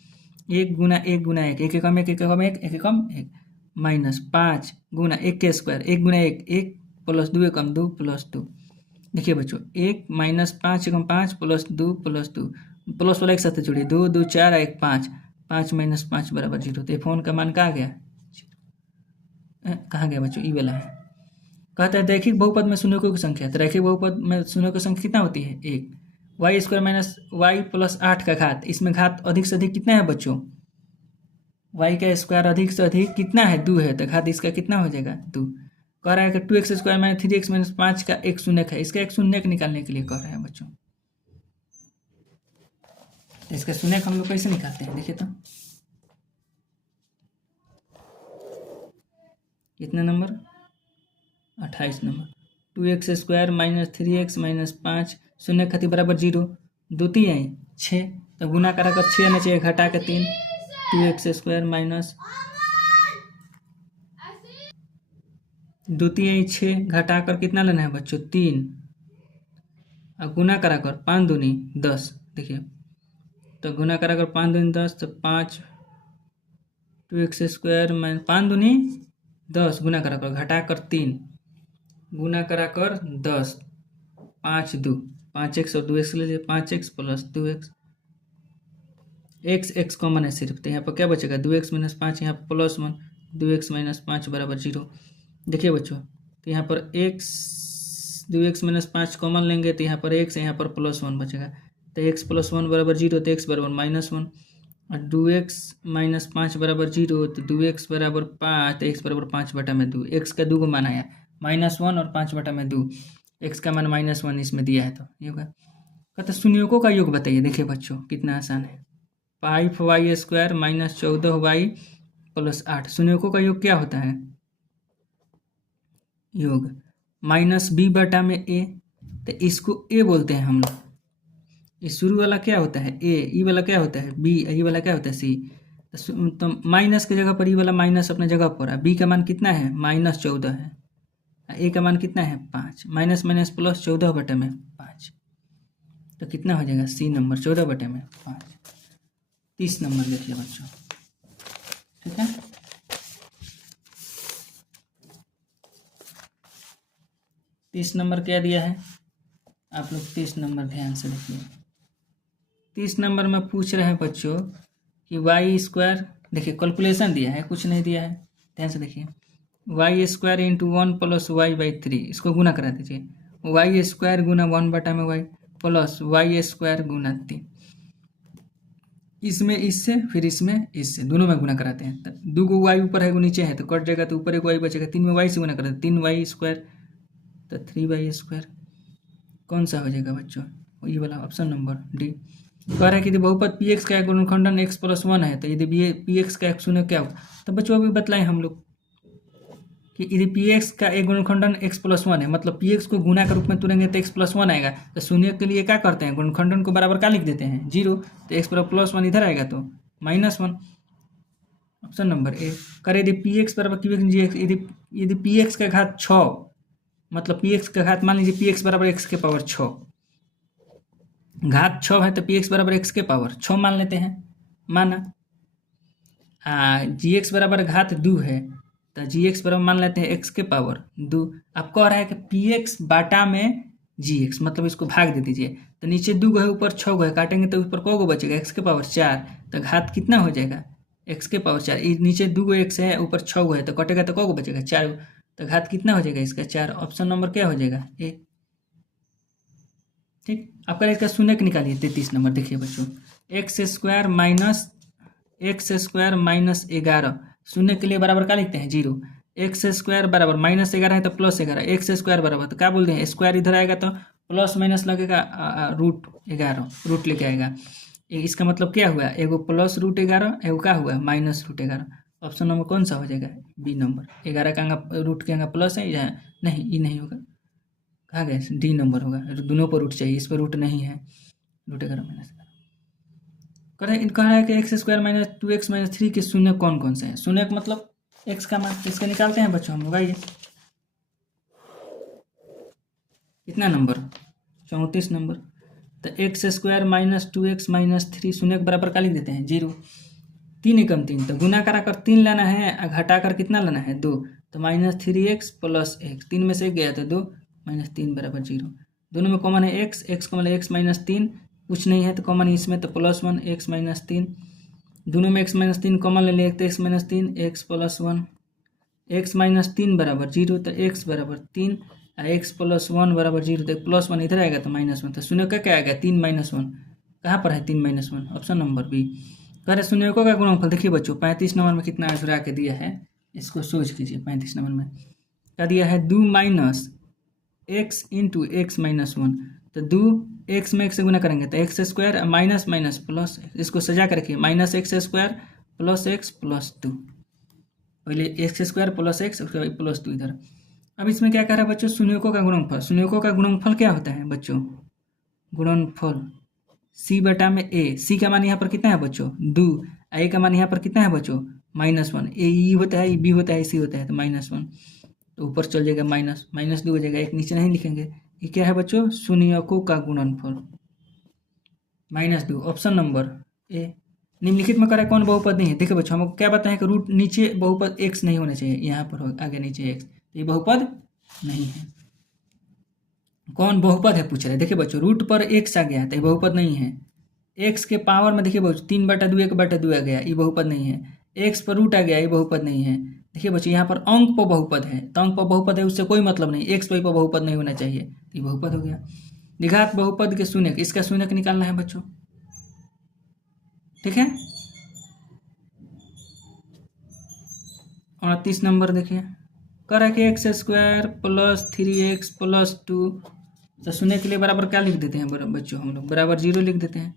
1 गुना 1 गुना 1 एक एकम 1 एकम 1 एक एकम 1 माइनस 5 गुना 1 के स्क्वायर 1 गुना 1 1 प्लस 2 एकम 2 प्लस 2। देखिए बच्चों 1 माइनस 5 एकम 5 प्लस 2 प्लस 2 प्लस वाला एक साथ जोड़िए 2 2 4 1 5 5 माइनस 5 बराबर 0। तो फोन का मान कहाँ गया कहाँ गया बच्चों ई वाला है। कहता है रैखिक बहुपद में शून्यों की संख्या तो रैखिक बहुपद में शून्यों की संख्या कितना होती है 1 y square minus y plus 8 का घात इसमें घात अधिक से अधिक कितना है बच्चों वाई का स्क्वायर अधिक से अधिक कितना है 2 है तो घात इसका कितना हो जाएगा 2। कह रहा है कि 2x square minus 3x minus 5 का एक शून्यक है इसका एक शून्यक निकालने के लिए कह रहे हैं बच्चों। इसका शून्यक हम लोग कैसे निकालते हैं देखिए तो कितना number 28 number 2x square minus 3x minus 5 शून्य खाती बराबर 0 दो तीन आई 6 तो गुना करा कर 6 आना चाहिए घटा के 3 2x स्क्वायर माइनस 2 3 आई 6 घटा कर कितना लेना है बच्चों 3 और गुना करा कर 5 दूनी 10 देखिए तो गुना करा कर 5 दूनी 10 तो 5 2x स्क्वायर माइनस 5 दूनी 10 गुना करा कर घटा कर 3 गुना करा कर 10 5 2 5x और 2x ले लीजिए 5x plus 2x x common है सिर्फ तो यहाँ पर क्या बचेगा 2x माइनस 5 यहाँ प्लस 1 2x माइनस 5 बराबर 0। देखिए बच्चों तो यहाँ पर x 2x माइनस 5 कॉमन लेंगे तो यहाँ पर x यहाँ पर प्लस 1 बचेगा तो x प्लस 1 बराबर 0 तो x बराबर माइनस 1 और 2x माइनस 5 बराबर 0 तो 2x बराबर 5 तो x बराबर 5 बटा में 2 x का 2 को मान आया -1 और 5 बटा में 2 x का मान -1 इसमें दिया है तो ये होगा। कहते शून्यों का योग बताइए। देखिए बच्चों कितना आसान है 5y square minus 14y plus 8 शून्यों का योग क्या होता है योग -b बटा में a तो इसको a बोलते हैं हम लोग। इस शुरू वाला क्या होता है a ई वाला क्या होता है b ई वाला क्या होता है c तो माइनस की जगह पर ई वाला माइनस अपने जगह पर है। b का मान कितना है -14 है a का मान कितना है 5 माइनस माइनस प्लस 14 बटे में 5 तो कितना हो जाएगा c नंबर 14 बटे में 5। 30 नंबर देखिए बच्चों ठीक है 30 नंबर क्या दिया है आप लोग 30 नंबर ध्यान से देखिए। 30 नंबर में पूछ रहे हैं बच्चों कि वाई स्क्वायर देखिए कैलकुलेशन दिया है कुछ नहीं दिया है ध्यान से देखिए y square into 1 plus y by 3 इसको गुना करा दीजिए वाई स्क्वायर गुना 1 बटा में वाई प्लस वाई स्क्वायर गुना 3 इसमें इससे फिर इसमें इससे दोनों में गुना कराते हैं तो 2 को वाई ऊपर है नीचे है तो कट जाएगा तो ऊपर एक वाई बचेगा 3 में वाई से गुना कराते 3 वाई स्क्वायर तो 3 वाई स्क्वायर कौन सा हो जाएगा बच्चों ये वाला ऑप्शन नंबर डी। कह रहा है कि बहुपद पी एक्स का गुणनखंडन x प्लस 1 है तो यदि पी एक्स का एक शून्य क्या होगा तो बच्चों अभी बतलाएं हम लोग कि यदि पी एक्स का एक गुणनखंडन x प्लस 1 है मतलब पी एक्स को गुना के रूप में तुरेंगे तो x प्लस 1 आएगा तो शून्य के लिए क्या करते हैं गुणनखंडन को बराबर क्या लिख देते हैं 0 तो x पर प्लस 1 इधर आएगा तो -1 ऑप्शन नंबर ए। करे यदि पी एक्स बराबर क्यू एक्स जी एक्स यदि पी एक्स का घात 6 मतलब पी एक्स का घात मान लीजिए पी एक्स बराबर x के पावर 6 घात 6 है तो पी एक्स बराबर x के पावर 6 मान लेते हैं माना जी एक्स बराबर घात 2 है तो जी एक्स बराबर मान लेते हैं x के पावर 2। अब कह रहा है कि पी एक्स बाटा में जी एक्स मतलब इसको भाग दे दीजिए तो नीचे 2 गो है ऊपर 6 गो है काटेंगे तो ऊपर को बचेगा x के पावर 4 तो घात कितना हो जाएगा एक्स के पावर 4, नीचे 2 एक्स है, ऊपर 6 है, तो कटेगा तो कौन बचेगा 4, तो घात कितना हो जाएगा इसका 4। ऑप्शन नंबर क्या हो जाएगा ए। ठीक, आपका इसका शून्य निकालिए 33 नंबर। देखिए बच्चों, एक्स स्क्वायर माइनस 11 शून्य के लिए बराबर क्या लिखते हैं 0। एक्स स्क्वायर बराबर -11 है तो +11, एक्स स्क्वायर बराबर तो क्या बोलते हैं स्क्वायर इधर आएगा तो प्लस माइनस लगेगा √11 रूट लेके आएगा। इसका मतलब क्या हुआ, एगो +√11 एगो क्या हुआ -√11। ऑप्शन नंबर कौन सा हो जाएगा बी नंबर। 11 का रूट के प्लस है या नहीं, ये नहीं होगा, कहाँ गए डी नंबर होगा। दोनों पर रूट चाहिए, इस पर रूट नहीं है, √11 माइनस कह रहा है कि एक्स स्क्वायर -2x - 3 के शून्य कौन कौन से हैं। शून्य का मतलब एक्स का मान, इसका निकालते हैं बच्चों हम लोग। आइए, कितना नंबर 34 नंबर। तो एक्स स्क्वायर -2x - 3 शून्य के बराबर का लिख देते हैं 0। 3 एकम 3, तो गुना कराकर 3 लाना है, घटाकर कितना लाना है 2, तो -3x + x, 3 में से एक गया तो 2 -3 बराबर 0। दोनों में कॉमन है x कॉमन है x - 3, कुछ नहीं है तो कॉमन इसमें, तो +1 x - 3, दोनों में x - 3 कॉमन ले लेते x - 3 x + 1, x - 3 बराबर 0, तो x बराबर 3 x + 1 बराबर 0, तो +1 इधर आएगा तो -1, तो शून्य का क्या आएगा 3 - 1, कहाँ पर है 3 - 1, ऑप्शन नंबर बी। कह रहे शून्यकों का गुणनफल। देखिए बच्चों 35 नंबर में कितना आंसर आके दिया है, इसको सोच कीजिए। 35 नंबर में क्या दिया है 2 - x × x - 1, तो 2 x में x से गुना करेंगे तो x square minus minus plus, इसको सजा कर रखिए -x² + x + 2, पहले x स्क्वायर + x उसके बाद +2 इधर। अब इसमें क्या कह रहा है बच्चों शून्यकों का गुणनफल। शून्यकों का गुणनफल क्या होता है बच्चों, गुणनफल c बटा में a। c का मान यहाँ पर कितना है बच्चों 2, a का मान यहाँ पर कितना है बच्चों -1, a ई होता है, b होता है, c होता है, तो -1, तो ऊपर चल जाएगा -2 हो जाएगा, एक नीचे नहीं लिखेंगे। ये क्या है बच्चों शून्यकों का गुणनफल -2, ऑप्शन नंबर ए। निम्नलिखित में करा कौन बहुपद नहीं है। देखिए बच्चों हमको क्या बताया कि रूट नीचे बहुपद x नहीं होना चाहिए, यहाँ पर हो आगे नीचे x, तो ये बहुपद नहीं है। कौन बहुपद है पूछ रहे हैं। देखिए बच्चों रूट पर x आ गया तो ये बहुपद नहीं है। x के पावर में देखिए बच्चों 3/2 1/2 आ गया, ये बहुपद नहीं है। x पर रूट आ गया, ये बहुपद नहीं है। देखिए बच्चों यहाँ पर अंक पर बहुपद है, तो अंक पर बहुपद है उससे कोई मतलब नहीं, x पर बहुपद नहीं होना चाहिए, ये बहुपद हो गया। द्विघात बहुपद के शून्यक, इसका शून्यक निकालना है बच्चों, ठीक है। 29 नंबर देखिए कर है कि x² + 3x + 2, तो शून्य के लिए बराबर क्या लिख देते हैं बच्चों हम लोग, बराबर 0 लिख देते हैं।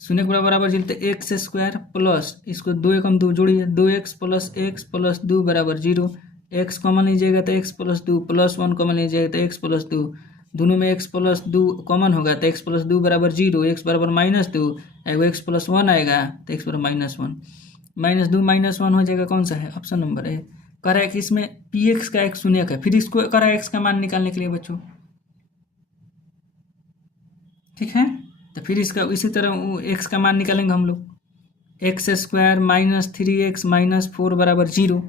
शून्य के बराबर 0, तो x² प्लस इसको 2 एकम 2 जोड़िए 2x + x + 2 बराबर 0। x कॉमन लीजिएगा तो x + 2 +1 कॉमन लीजिएगा तो x + 2, दोनों में x + 2 कॉमन होगा तो x + 2 बराबर 0, x बराबर -2, एगो x + 1 आएगा तो x बराबर -1, -2 -1 हो जाएगा, कौन सा है ऑप्शन नंबर ए। कह रहा है कि इसमें px का एक शून्यक है, फिर इसको कह रहा है x का मान निकालने के लिए बच्चों, ठीक है। तो फिर इसका इसी तरह x का मान निकालेंगे हम लोग, x² - 3x - 4 बराबर 0,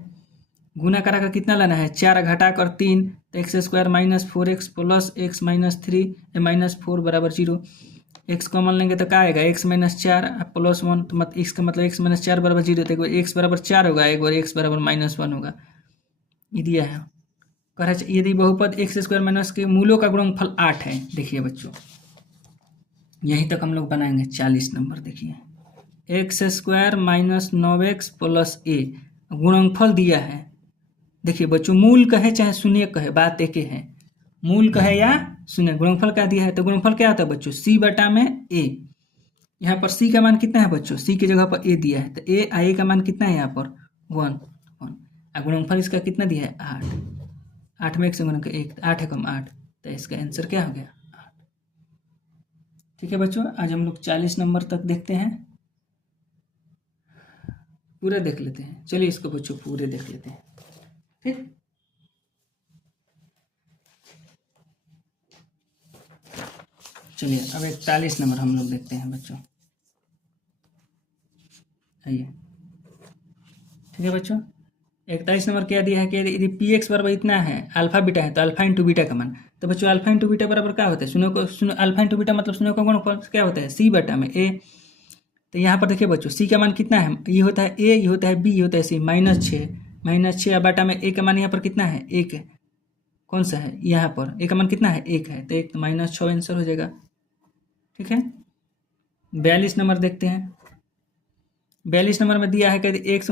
गुना कराकर कितना लाना है 4, घटाकर 3, तो x² - 4x + x - 3 -4 बराबर 0। x कॉमन लेंगे तो क्या आएगा x - 4 +1, तो इसका मतलब x - 4 बराबर 0, तो एक बार x बराबर 4 होगा, एक बार x बराबर -1 होगा, ये दिया है। कह रहा है यदि बहुपद x² - के मूलों का गुणनफल 8 है। देखिए बच्चों यहीं तक हम लोग बनाएंगे 40 नंबर। देखिए x² - 9x + a गुणनफल दिया है। देखिए बच्चों मूल कहे चाहे शून्य कहे बात एक ही है, मूल कहे या शून्य, गुणनफल क्या दिया है, तो गुणनफल क्या होता है बच्चों c बटा में a। यहाँ पर c का मान कितना है बच्चों, c की जगह पर a दिया है, तो a का मान कितना है यहाँ पर 1, गुणनफल इसका कितना दिया है 8, 8 में 1 से गुणा 1, 8 एकम 8, तो इसका आंसर क्या हो गया 8। ठीक है बच्चों आज हम लोग 40 नंबर तक देखते हैं, पूरे देख लेते हैं। चलिए इसको बच्चों पूरे देख लेते हैं, ठीक। चलिए अब 41 नंबर हम लोग देखते हैं बच्चों, आइए। ठीक है बच्चों 41 नंबर क्या दिया है कि यदि px बराबर इतना है, अल्फा बीटा है, तो अल्फा इंटू बीटा का मान, तो बच्चों अल्फा इंटू बीटा बराबर क्या होता है, सुनो अल्फा इंटू बीटा मतलब सुनो का गुणनफल क्या होता है c बटा में a। तो यहाँ पर देखिए बच्चों सी का मान कितना है, ये होता है ए, ये होता है बी, ये होता है सी, -6 बटा में ए का मान यहाँ पर कितना है, 1 है। कौन सा है यहाँ पर ए का मान कितना है, 1 है, तो 1 -6 आंसर हो जाएगा। ठीक है, 42 नंबर देखते हैं। 42 नंबर में दिया है कि एक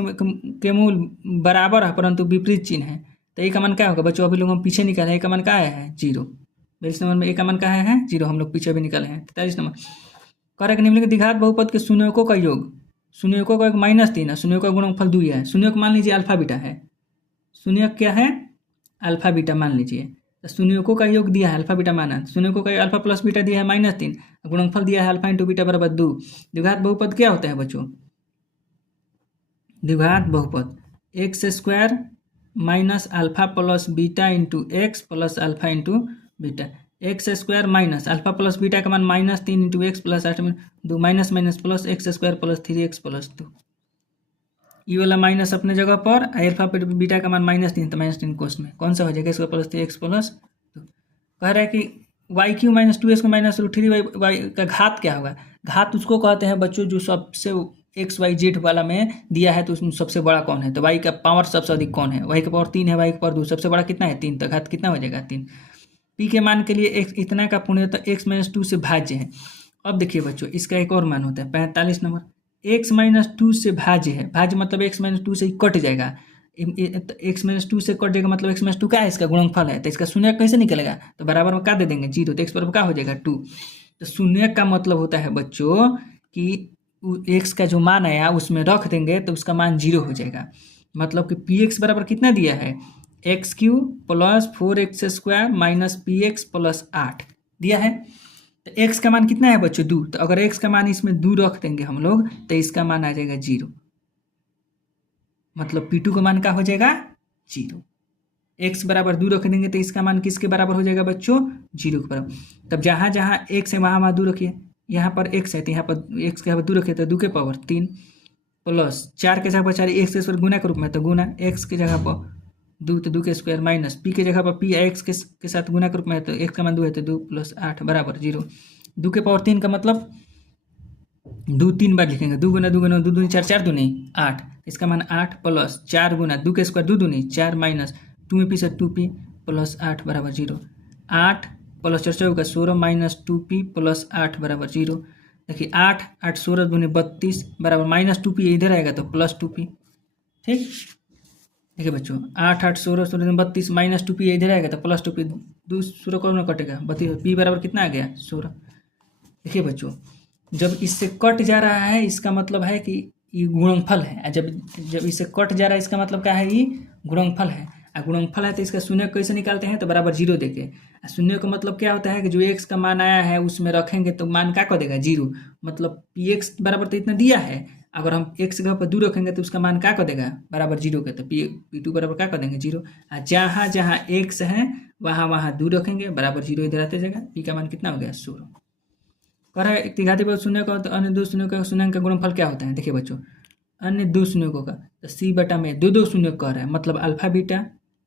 के मूल बराबर है परंतु विपरीत चिन्ह है, तो ए का मान क्या होगा बच्चों, अभी लोग हम पीछे निकाले, ए का मान क्या आया है 0। 42 नंबर में ए का मान क्या है 0, हम लोग पीछे भी निकाले हैं। 43 नंबर कह रहा है कि निम्नलिखित द्विघात बहुपद के शून्यकों का योग, शून्यकों का एक -3 है, शून्यों का गुणनफल 2 है। शून्यक मान लीजिए अल्फा बीटा है, शून्यक क्या है, अल्फा बीटा मान लीजिए। तो शून्यकों का योग दिया है अल्फा बीटा माना, शून्यकों का अल्फा प्लस बीटा दिया है -3, गुणनफल दिया है अल्फा इंटू बीटा बराबर 2। द्विघात बहुपद क्या होता है बच्चों, द्विघात बहुपद x² minus alpha plus beta into x plus alpha into beta. x² minus alpha plus beta का मान -3 इंटू एक्स प्लस 8 में 2 minus minus plus x² plus 3x plus 2। ये वाला माइनस अपने जगह पर, अल्फा बीटा का मान -3, तो -3 कोस में कौन सा हो जाएगा, x² प्लस 3x प्लस 2। कह रहा है कि y³ माइनस 2x को माइनस √3y का घात क्या होगा। घात उसको कहते हैं बच्चों जो सबसे XYZ वाला में दिया है तो उसमें सबसे बड़ा कौन है, तो y का पावर सबसे अधिक कौन है, y का पावर 3 है, y का पावर 2, सबसे बड़ा कितना है 3, तो घात कितना हो जाएगा 3। p के मान के लिए x इतना का पूर्णतः x-2 से भाज्य है। अब देखिए बच्चों इसका एक और मान होता है 45 नंबर, x-2 से भाज्य है, भाज्य मतलब x-2 से ही कट जाएगा, x-2 से कट जाएगा मतलब x-2 क्या है, इसका गुणनफल है, तो इसका शून्य कैसे निकलेगा, तो बराबर में क्या दे देंगे 0, तो x बराबर क्या हो जाएगा 2। तो शून्य का मतलब होता है बच्चों कि x का जो मान आया उसमें रख देंगे तो उसका मान 0 हो जाएगा। मतलब कि px बराबर कितना दिया है, x³ plus 4x² minus px plus 8 दिया है। तो x का मान कितना है बच्चों 2, तो अगर x का मान इसमें 2 रख देंगे हम लोग तो इसका मान आ जाएगा 0, मतलब p2 का मान क्या हो जाएगा 0। x बराबर 2 रख देंगे तो इसका मान किसके बराबर हो जाएगा बच्चों 0 के बराबर। तब जहाँ जहाँ x है वहाँ 2 रखिए, यहाँ पर x है तो यहाँ पर x के यहाँ पर 2 रखिए तो 2 के पावर 3 प्लस 4 के जगह पर 4 x के स्क्वायर गुना के रूप में, तो गुना x के जगह पर 2 तो 2 के स्क्वायर माइनस p के जगह पर p x के साथ गुना के रूप में है तो x का मान 2 है तो 2 + 8 बराबर 0। 2 के पावर 3 का मतलब 2 3 बार लिखेंगे, 2 गुना 2 गुना 2 दूनी 4 4 दूनी 8, इसका मान 8 प्लस 4 गुना 2 के स्क्वायर 2 दूनी 4 माइनस 2 में p से 2p प्लस 8 बराबर 0। 8 प्लस 4 चौका 16 माइनस 2p प्लस 8 बराबर 0। देखिए 8 8 16 दूनी 32 बराबर -2p इधर आएगा तो +2p। ठीक, देखिए बच्चों 8 8 16 16 32 -2p इधर आएगा तो +2p, 2 16 कौन में कटेगा 32, p बराबर कितना आ गया 16। देखिए बच्चों जब इससे कट जा रहा है इसका मतलब है कि ये गुणनफल है, जब इससे कट जा रहा है इसका मतलब क्या है, ये गुणनफल है। गुणनफल है तो इसका शून्य कैसे निकालते हैं, तो बराबर 0 देके। शून्य का मतलब क्या होता है कि जो x का मान आया है उसमें रखेंगे तो मान क्या कर देगा 0, मतलब px बराबर तो इतना दिया है, अगर हम x के जगह पर 2 रखेंगे तो उसका मान क्या कर देगा बराबर 0 के, तो p2 बराबर क्या कर देंगे 0। जहाँ जहाँ x है वहाँ 2 रखेंगे बराबर 0 इधर आते जाएगा, p का मान कितना हो गया 16। कह रहा है एक द्विघाती बहुपद शून्य का अन्य दो शून्यों का शून्याङ्क का गुणनफल क्या होता है। देखिए बच्चों अन्य दो शून्यों का, तो सी बटा में 2 शून्य कह रहा है, मतलब alpha beta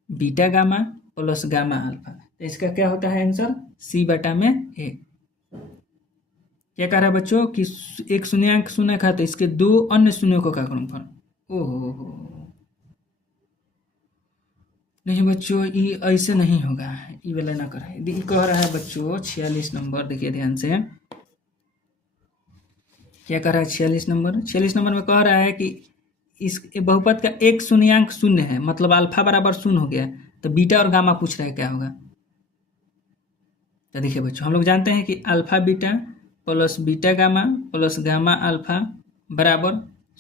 beta gamma plus gamma alpha, तो इसका क्या होता है आंसर सी बटा में ए। क्या कह रहा है बच्चों कि एक शून्याङ्क शून्य का तो इसके 2 अन्य शून्यों का गुणनफल। ओहो नहीं बच्चों ये ऐसे नहीं होगा, ये वाला ना करे। कह रहा है बच्चों 46 नंबर, देखिए ध्यान से क्या कह रहा है 46 नंबर में कह रहा है कि इस बहुपद का एक शून्याङ्क शून्य है, मतलब अल्फा बराबर 0 हो गया, तो बीटा और गामा पूछ रहा है क्या होगा। तो देखिए बच्चों हम लोग जानते हैं कि alpha beta plus beta gamma plus gamma alpha बराबर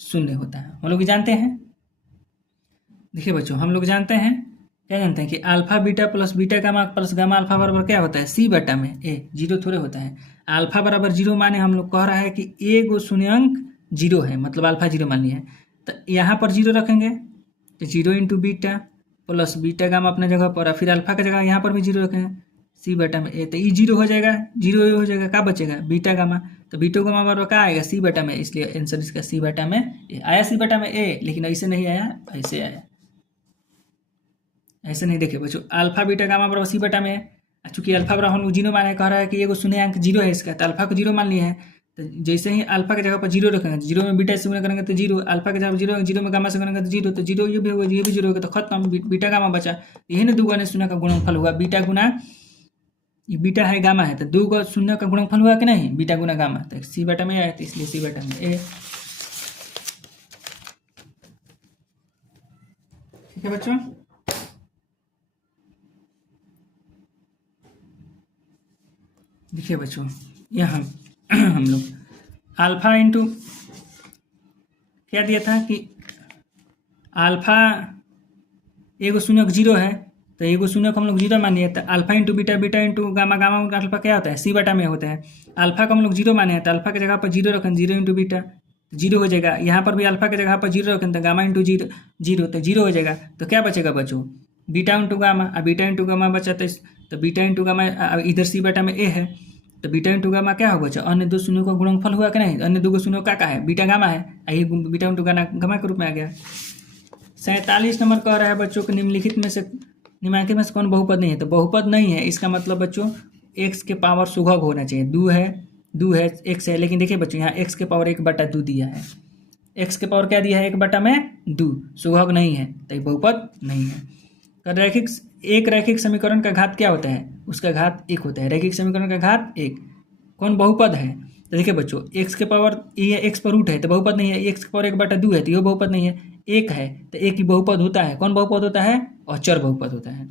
0 होता है, हम लोग जानते हैं। देखिए बच्चों हम लोग जानते हैं, क्या जानते हैं कि alpha beta plus beta gamma plus gamma alpha बराबर क्या होता है सी बटा में ए, 0 थोड़े होता है। अल्फा बराबर 0 माने हम लोग कह रहा है कि ए गो शून्याङ्क 0 है, मतलब अल्फा 0 मान लिया है, तो यहाँ पर 0 रखेंगे तो 0 into beta plus beta gamma अपने जगह पर, फिर अल्फा की जगह यहाँ पर भी 0 रखेंगे सी बटा में ए, तो ये 0 हो जाएगा, 0 हो जाएगा, क्या बचेगा बीटा गामा, तो बीटा गामा बराबर क्या आएगा सी बटा में, इसलिए आंसर इसका सी बटा में ए आया। सी बटा में ए लेकिन ऐसे नहीं आया, ऐसे आया, ऐसे नहीं। देखिए बच्चों अल्फा बीटा गामा बराबर सी बटा में है, चूंकि अल्फा बराबर हम लोग 0 माने, कह रहा है कि एगो शून्याङ्क 0 है इसका, तो अल्फा को 0 मान लिया है, तो जैसे ही अल्फा की जगह पर जीरो रखेंगे तो जीरो में बीटा से गुना करेंगे तो जीरो, अल्फा की जगह पर जीरो, जीरो में गामा से करेंगे तो जीरो, तो जीरो ये भी होगा, ये भी जीरो होगा, तो खत्म, बीटा गामा बचा। यही ना दो गुना शून्य का गुणनफल हुआ, बीटा गुना ये बीटा है गामा है, तो दो का शून्य का गुणनफल हुआ कि नहीं, बीटा गुना गामा, तो सी बटा में आया, तो इसलिए सी बटा में ए। ठीक है बच्चों, देखिए बच्चों यहाँ हम लोग अल्फा इंटू क्या दिया था कि अल्फा एगो शून्य जीरो है, तो एगो शून्य को हम लोग जीरो मानिए, तो alpha into beta, beta into gamma, gamma into alpha क्या होता है, सी बटा में होता है। अल्फा को हम लोग जीरो माने हैं, तो अल्फा की जगह पर जीरो रखें, जीरो इंटू बीटा जीरो हो जाएगा। यहाँ पर भी अल्फा की जगह पर जीरो रखें तो गामा इंटू जीरो जीरो, तो जीरो हो जाएगा। तो क्या बचेगा बच्चों, बीटा इंटू गामा, और बीटा इंटू गामा बचा तो बीटा इंटू गामा इधर सी बटा में ए है, तो बीटा इंटू गामा क्या होगा बच्चा, अन्य दो शून्यों का गुणनफल हुआ कि नहीं, अन्य दो शून्यों का है, बीटा गामा है, यही बीटा इंटू गामा के रूप में आ गया। 47 नंबर कह रहा है बच्चों को निम्नलिखित में से कौन बहुपद नहीं है, तो बहुपद नहीं है इसका मतलब बच्चों एक्स के पावर सुघग होना चाहिए। दो है एक्स है, लेकिन देखिए बच्चों यहाँ एक्स के पावर 1/2 दिया है, एक्स के पावर क्या दिया है 1/2, सुघग नहीं है, तो ये बहुपद नहीं है। एक रैखिक समीकरण का घात क्या होता है, उसका घात 1 होता है, रैखिक समीकरण का घात 1 कौन बहुपद है, तो देखिए बच्चों एक्स के पावर ये एक्स पर रूट है तो बहुपद नहीं है, एक्स के पावर 1/2 है तो ये बहुपद नहीं है, एक है तो एक ही बहुपद होता है, कौन बहुपद होता है, अचर बहुपद होता है।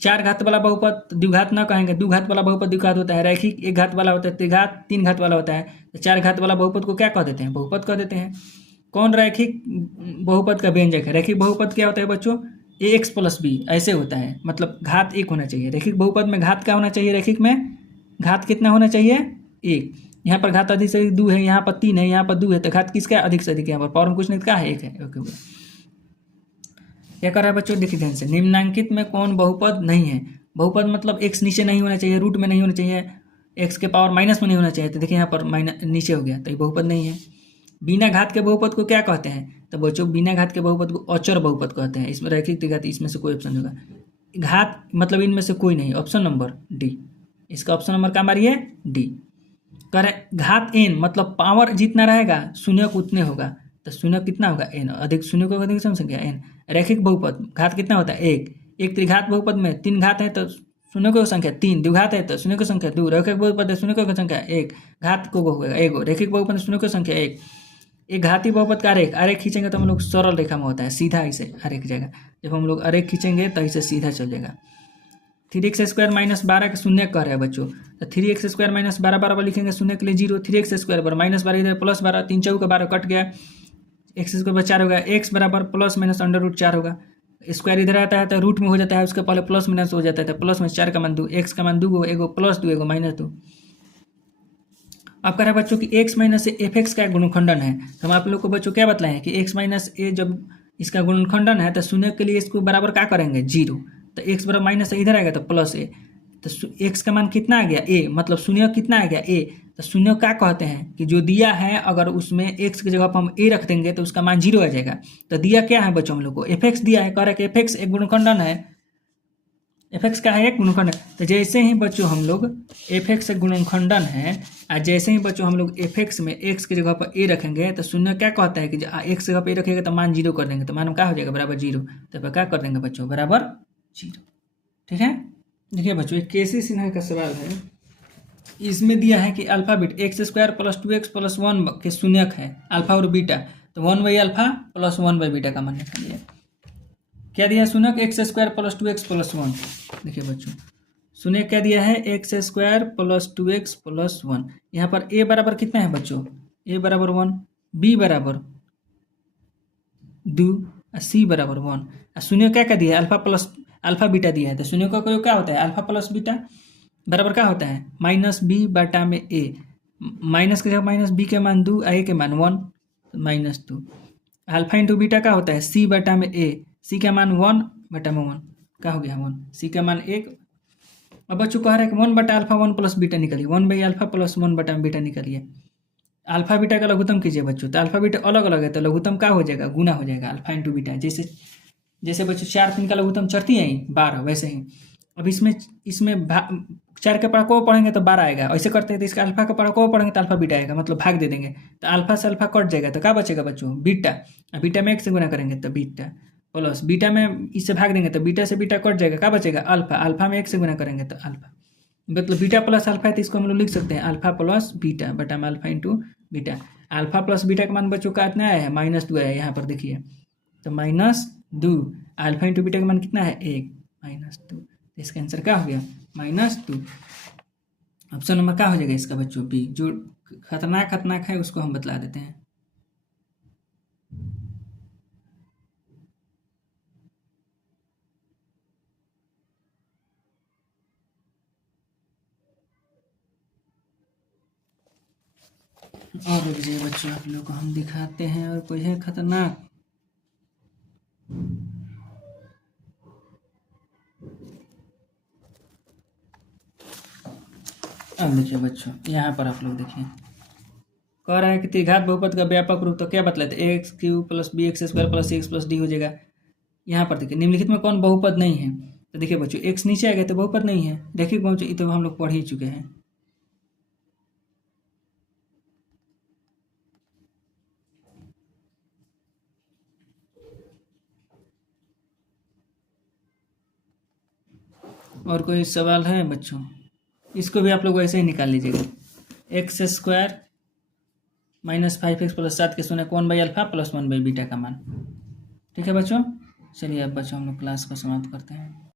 4 घात वाला बहुपद द्विघात ना कहेंगे, 2 घात वाला बहुपद द्विघात होता है, रैखिक 1 घात वाला होता है, त्रिघात 3 घात वाला होता है, तो 4 घात वाला बहुपद को क्या कह देते हैं, बहुपद कह देते हैं। कौन रैखिक बहुपद का व्यंजक है, रैखिक बहुपद क्या होता है बच्चों, ए एक्स प्लस बी ऐसे होता है, मतलब घात 1 होना चाहिए। रैखिक बहुपद में घात क्या होना चाहिए, रैखिक में घात कितना होना चाहिए, 1। यहाँ पर घात अधिक से अधिक 2 है, यहाँ पर 3 है, यहाँ पर 2 है, तो घात किसका अधिक से अधिक, यहाँ पर पावर में कुछ नहीं, क्या है 1 है। ओके क्या कर रहा है बच्चों, देखिए ध्यान से, निम्नांकित में कौन बहुपद नहीं है, बहुपद मतलब एक्स नीचे नहीं होना चाहिए, रूट में नहीं होना चाहिए, एक्स के पावर माइनस में नहीं होना चाहिए, तो देखिए यहाँ पर माइनस नीचे हो गया, तो ये बहुपद नहीं है। बिना घात के बहुपद को क्या कहते हैं, तो बच्चों बिना घात के बहुपद को अचर बहुपद कहते हैं। इसमें रैखिक द्विघात इसमें से कोई ऑप्शन होगा, घात मतलब इनमें से कोई नहीं, ऑप्शन नंबर डी, इसका ऑप्शन नंबर क्या मारिए, डी। करे घात एन मतलब पावर जितना रहेगा शून्य को उतने होगा, तो शून्य कितना होगा एन, अधिक शून्य को अधिक संख्या एन। रैखिक बहुपद घात कितना होता है, एक त्रिघात बहुपद में 3 घात है तो शून्य को संख्या 3, द्विघात है तो शून्य की संख्या 2, रैखिक बहुपद है शून्य की संख्या 1, घात को होगा 1, रैखिक बहुपद शून्य की संख्या 1। एक घाती बहुपद का आरेख खींचेंगे तो हम लोग सरल रेखा में होता है, सीधा इसे आरेख जाएगा, जब हम लोग आरेख खींचेंगे तो इसे सीधा चल जाएगा। 3x² - 12 के शून्य कर रहे हैं बच्चों, तो 3x² - 12 बराबर लिखेंगे शून्य के लिए 0, 3x² पर -12 इधर +12, 3 चौका 12 कट गया, x² पर 4 होगा, x बराबर प्लस माइनस √4 होगा, स्क्वायर इधर आता है तो रूट में हो जाता है, उसके पहले प्लस माइनस हो जाता है, प्लस में 4 का मान 2, x का मान 2, एगो +2 एगो -2। अब कह रहा है बच्चों कि x minus A F x का गुणनखंडन है, तो हम आप लोग को बच्चों क्या बतलाए हैं कि x माइनस ए जब इसका गुणनखंडन है तो शून्य के लिए इसको बराबर क्या करेंगे 0, तो x बराबर माइनस इधर आएगा तो प्लस ए, तो x का मान कितना आ गया a, मतलब शून्य कितना आ गया a, तो शून्य क्या कहते हैं कि जो दिया है अगर उसमें x की जगह पर हम a रख देंगे तो उसका मान 0 आ जाएगा। तो दिया क्या है बच्चों हम लोग को एफ एक्स दिया है, कह रहा है कि एफ एक्स एक गुणनखंडन है, एफ एक्स का है एक गुणनखंडन। तो जैसे ही बच्चों हम लोग एफ एक्स एक गुणनखंडन है, और जैसे ही बच्चों हम लोग एफ एक्स में एक्स की जगह पर ए रखेंगे तो शून्य क्या कहता है कि एक्स की जगह पर ए रखेगा तो मान 0 कर देंगे, तो मान क्या हो जाएगा बराबर 0, तो क्या कर देंगे बच्चों बराबर 0। ठीक है, देखिए बच्चों एक केसी सिन्हा का सवाल है, इसमें दिया है कि अल्फा बीट x² + 2x + 1 के शून्यक है अल्फा और बीटा, तो 1/α + 1/बीटा का मान निकालिए। क्या दिया है शून्यक x² + 2x + 1, देखिए बच्चों शून्य क्या दिया है x² + 2x + 1, यहाँ पर a बराबर कितना है बच्चों, a बराबर 1, b बराबर 2, c बराबर 1, और शून्य क्या दिया है अल्फा बीटा दिया है, तो शून्य का क्या होता है अल्फा प्लस बीटा बराबर क्या होता है -b/a, माइनस के जगह -b के मान 2, a के मान 1, -2। अल्फा इंटू बीटा का होता है c/a, c का मान 1/1, क्या हो गया 1, c का मान 1। अब बच्चों कह रहा है कि 1/α 1 + बीटा निकलिए, 1/α + 1/बीटा निकलिए, अल्फा बीटा का लघुत्तम कीजिए बच्चों, तो अल्फा बीटा अलग अलग है तो लघुत्तम क्या हो जाएगा गुना हो जाएगा अल्फा इंटू बीटा, जैसे बच्चों 4 3 का लघुत्तम चढ़ती है 12, वैसे ही अब इसमें 4 के पढ़ा को पढ़ेंगे तो 12 आएगा। ऐसे करते हैं तो इसका अल्फा का पढ़ा को पढ़ेंगे तो अल्फा बीटा आएगा, मतलब भाग दे देंगे तो अल्फा से अल्फा कट जाएगा तो क्या बचेगा बच्चों, बीटा। बीटा में 1 से गुना करेंगे तो बीटा, प्लस बीटा में इससे भाग देंगे तो बीटा से बीटा कट जाएगा, क्या बचेगा अल्फा। अल्फा में 1 से गुना करेंगे तो अल्फा, मतलब बीटा प्लस अल्फा है तो इसको हम लोग लिख सकते हैं अल्फा प्लस बीटा बटा में alpha into beta. Alpha plus beta का मान बच्चों का कितना आया है, -2 आया है यहाँ पर देखिए, तो -2। अल्फा इंटू बीटा का मान कितना है 1, -2। इसका आंसर क्या हो गया -2। ऑप्शन नंबर क्या हो जाएगा इसका बच्चों बी। जो खतरनाक खतरनाक है उसको हम बतला देते हैं। और रुक जाइए बच्चों, आप लोग को हम दिखाते हैं और कोई है खतरनाक। अब देखिए बच्चों यहाँ पर आप लोग देखिए, कह रहा है कि त्रिघात बहुपद का व्यापक रूप, तो क्या बतलाते हैं x³ + bx² + cx + d हो जाएगा। यहाँ पर देखिए निम्नलिखित में कौन बहुपद नहीं है, तो देखिए बच्चों x नीचे आ गया तो बहुपद नहीं है। देखिए बच्चों ये तो हम लोग पढ़ ही चुके हैं। और कोई सवाल है बच्चों, इसको भी आप लोग वैसे ही निकाल लीजिएगा। x² - 5x + 7 के शून्य कौन बाई अल्फा + 1 बाई बीटा का मान। ठीक है बच्चों, चलिए अब बच्चों हम लोग क्लास को समाप्त करते हैं।